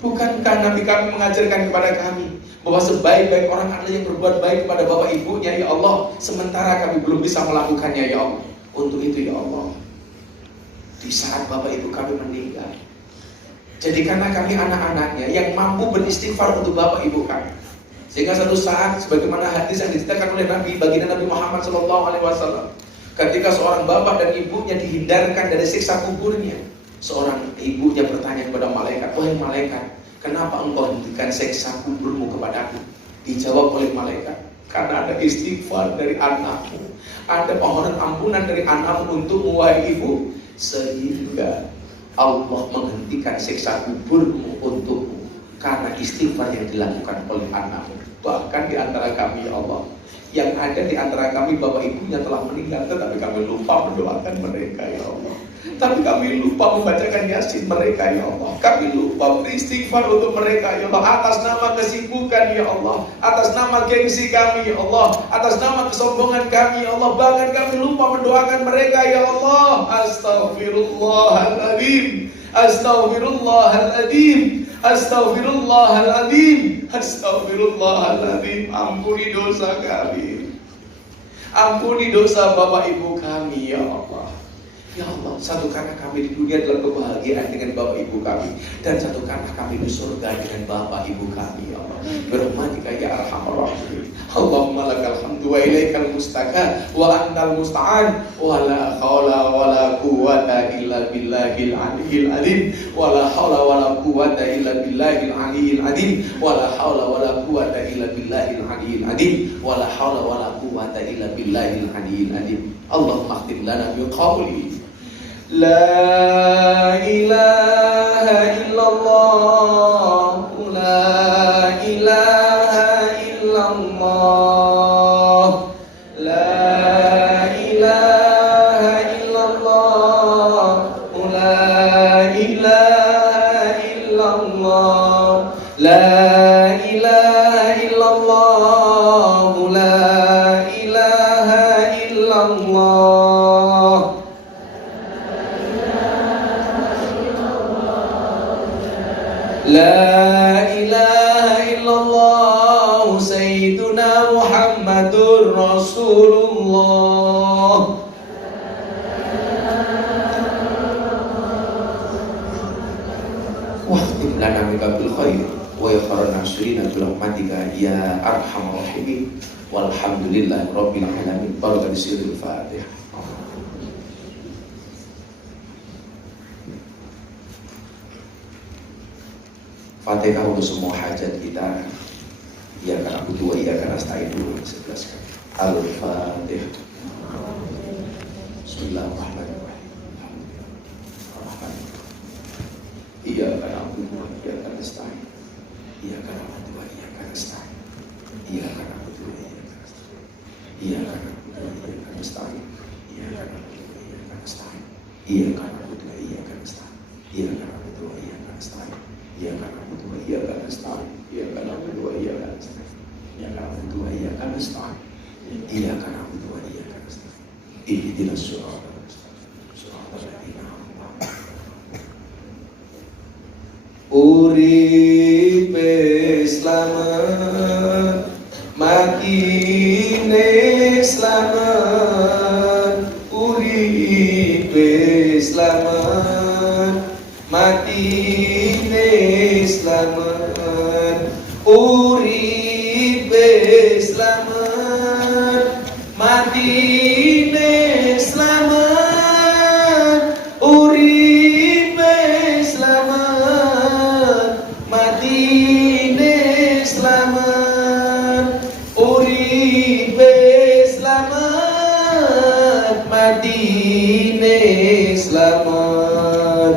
bukankah Nabi kami mengajarkan kepada kami bahwa sebaik-baik orang adalah yang berbuat baik kepada bapak ibunya ya Allah, sementara kami belum bisa melakukannya ya Allah. Untuk itu ya Allah, di saat bapak ibu kami meninggal, jadikanlah kami anak-anaknya yang mampu beristighfar untuk bapak ibu kami, sehingga satu saat sebagaimana hadis yang diceritakan oleh Nabi baginda Nabi Muhammad SAW, Ketika seorang bapak dan ibunya dihindarkan dari siksa kuburnya, seorang ibunya bertanya kepada malaikat, wahai malaikat, kenapa engkau hentikan siksa kuburmu kepadaku? Dijawab oleh malaikat, karena ada istighfar dari anakmu, ada permohonan ampunan dari anakmu untukmu wahai ibu, sehingga Allah menghentikan siksa kuburmu untukmu karena istighfar yang dilakukan oleh anakmu. Bahkan di antara kami ya Allah, yang ada di antara kami bapak ibunya telah meninggal, tetapi kami lupa mendoakan mereka ya Allah. Tapi kami lupa membacakan Yasin mereka ya Allah. Kami lupa beristighfar untuk mereka ya Allah. Atas nama kesibukan ya Allah, atas nama gengsi kami ya Allah, atas nama kesombongan kami ya Allah, bahkan kami lupa mendoakan mereka ya Allah. Astaghfirullahaladzim, astaghfirullahaladzim, astaghfirullahaladzim, astaghfirullahaladzim. Ampuni dosa kami, ampuni dosa bapak ibu kami ya Allah. Ya Allah, satukanlah kami di dunia dalam kebahagiaan dengan bapak ibu kami, dan satukanlah kami di surga dengan bapak ibu kami ya Allah. Birahmatika ya arhamar rahimin. Allahumma lakal hamdu wa ilaikal mustaka wa antal musta'an wa la haula wa la quwwata illa billahil aliyyil azim wa la haula wa la quwwata illa billahil aliyyil azim wa la haula wa la quwwata illa billahil aliyyil azim wa la haula wa la quwwata illa billahil aliyyil azim. Allahumma khtim lana bi qawli La ilaha illallah, la ilaha illallah, la ilaha illallah, la ilaha illallah, la ilaha illallah, la ilaha illallah. La ilaha illallah Sayyiduna Muhammadur Rasulullah. Wahtim lana minka bil khair wa yakharan nasirina bil rahmatika ya arhamar rahimin. Walhamdulillahi rabbil alamin. Barakatuh sirrul Fatihah. Fatihah untuk semua hajat kita. Ya karena butuh, ya karena nasta'in dulu. Sebelas kali. Al-Fatihah. Bismillahirrahmanirrahim. Iya karena butuh, ya karena nasta'in. Iya karena butuh, ya karena nasta'in. Iya karena butuh, ya karena nasta'in. Iya karena butuh, ya karena nasta'in. Iya karena butuh, ya karena nasta'in. Iya karena butuh, ya karena nasta'in. Iya karena butuh, ya karena nasta'in. Ya karena butuh iya karena nasta'in. Ya karena butuh iya karena nasta'in. Ya karena butuh iya karena nasta'in. Ya karena butuh iya karena nasta'in. Ihdinas shiratal mustaqim. Shiratal ladzina an'amta 'alaihim. Uripe selamat, matine selamat. Uripe selamat, matine selamat, uripe selamat, matine selamat, uripe selamat, matine selamat, uripe selamat, matine selamat,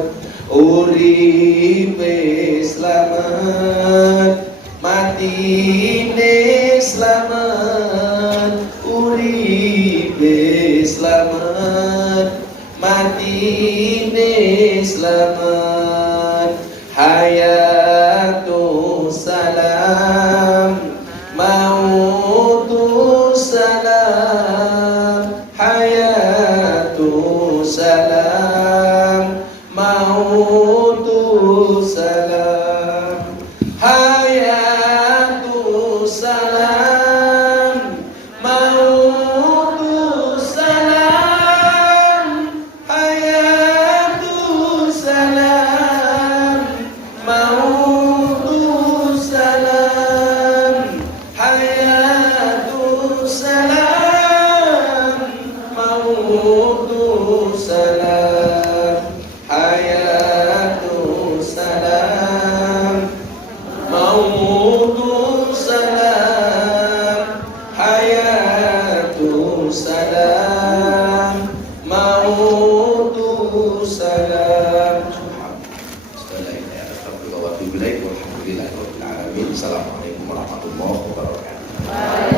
uripe selamat, matine selamat, uripe selamat, matine selamat, hayatu salam, mautu salam, hayatu salam, mautu salam, hayatu salam, mautu salam, hayatu salam. mautu salam, hayatu salam, mautu salam, hayatu salam, mautu salam. Assalamualaikum warahmatullahi wabarakatuh.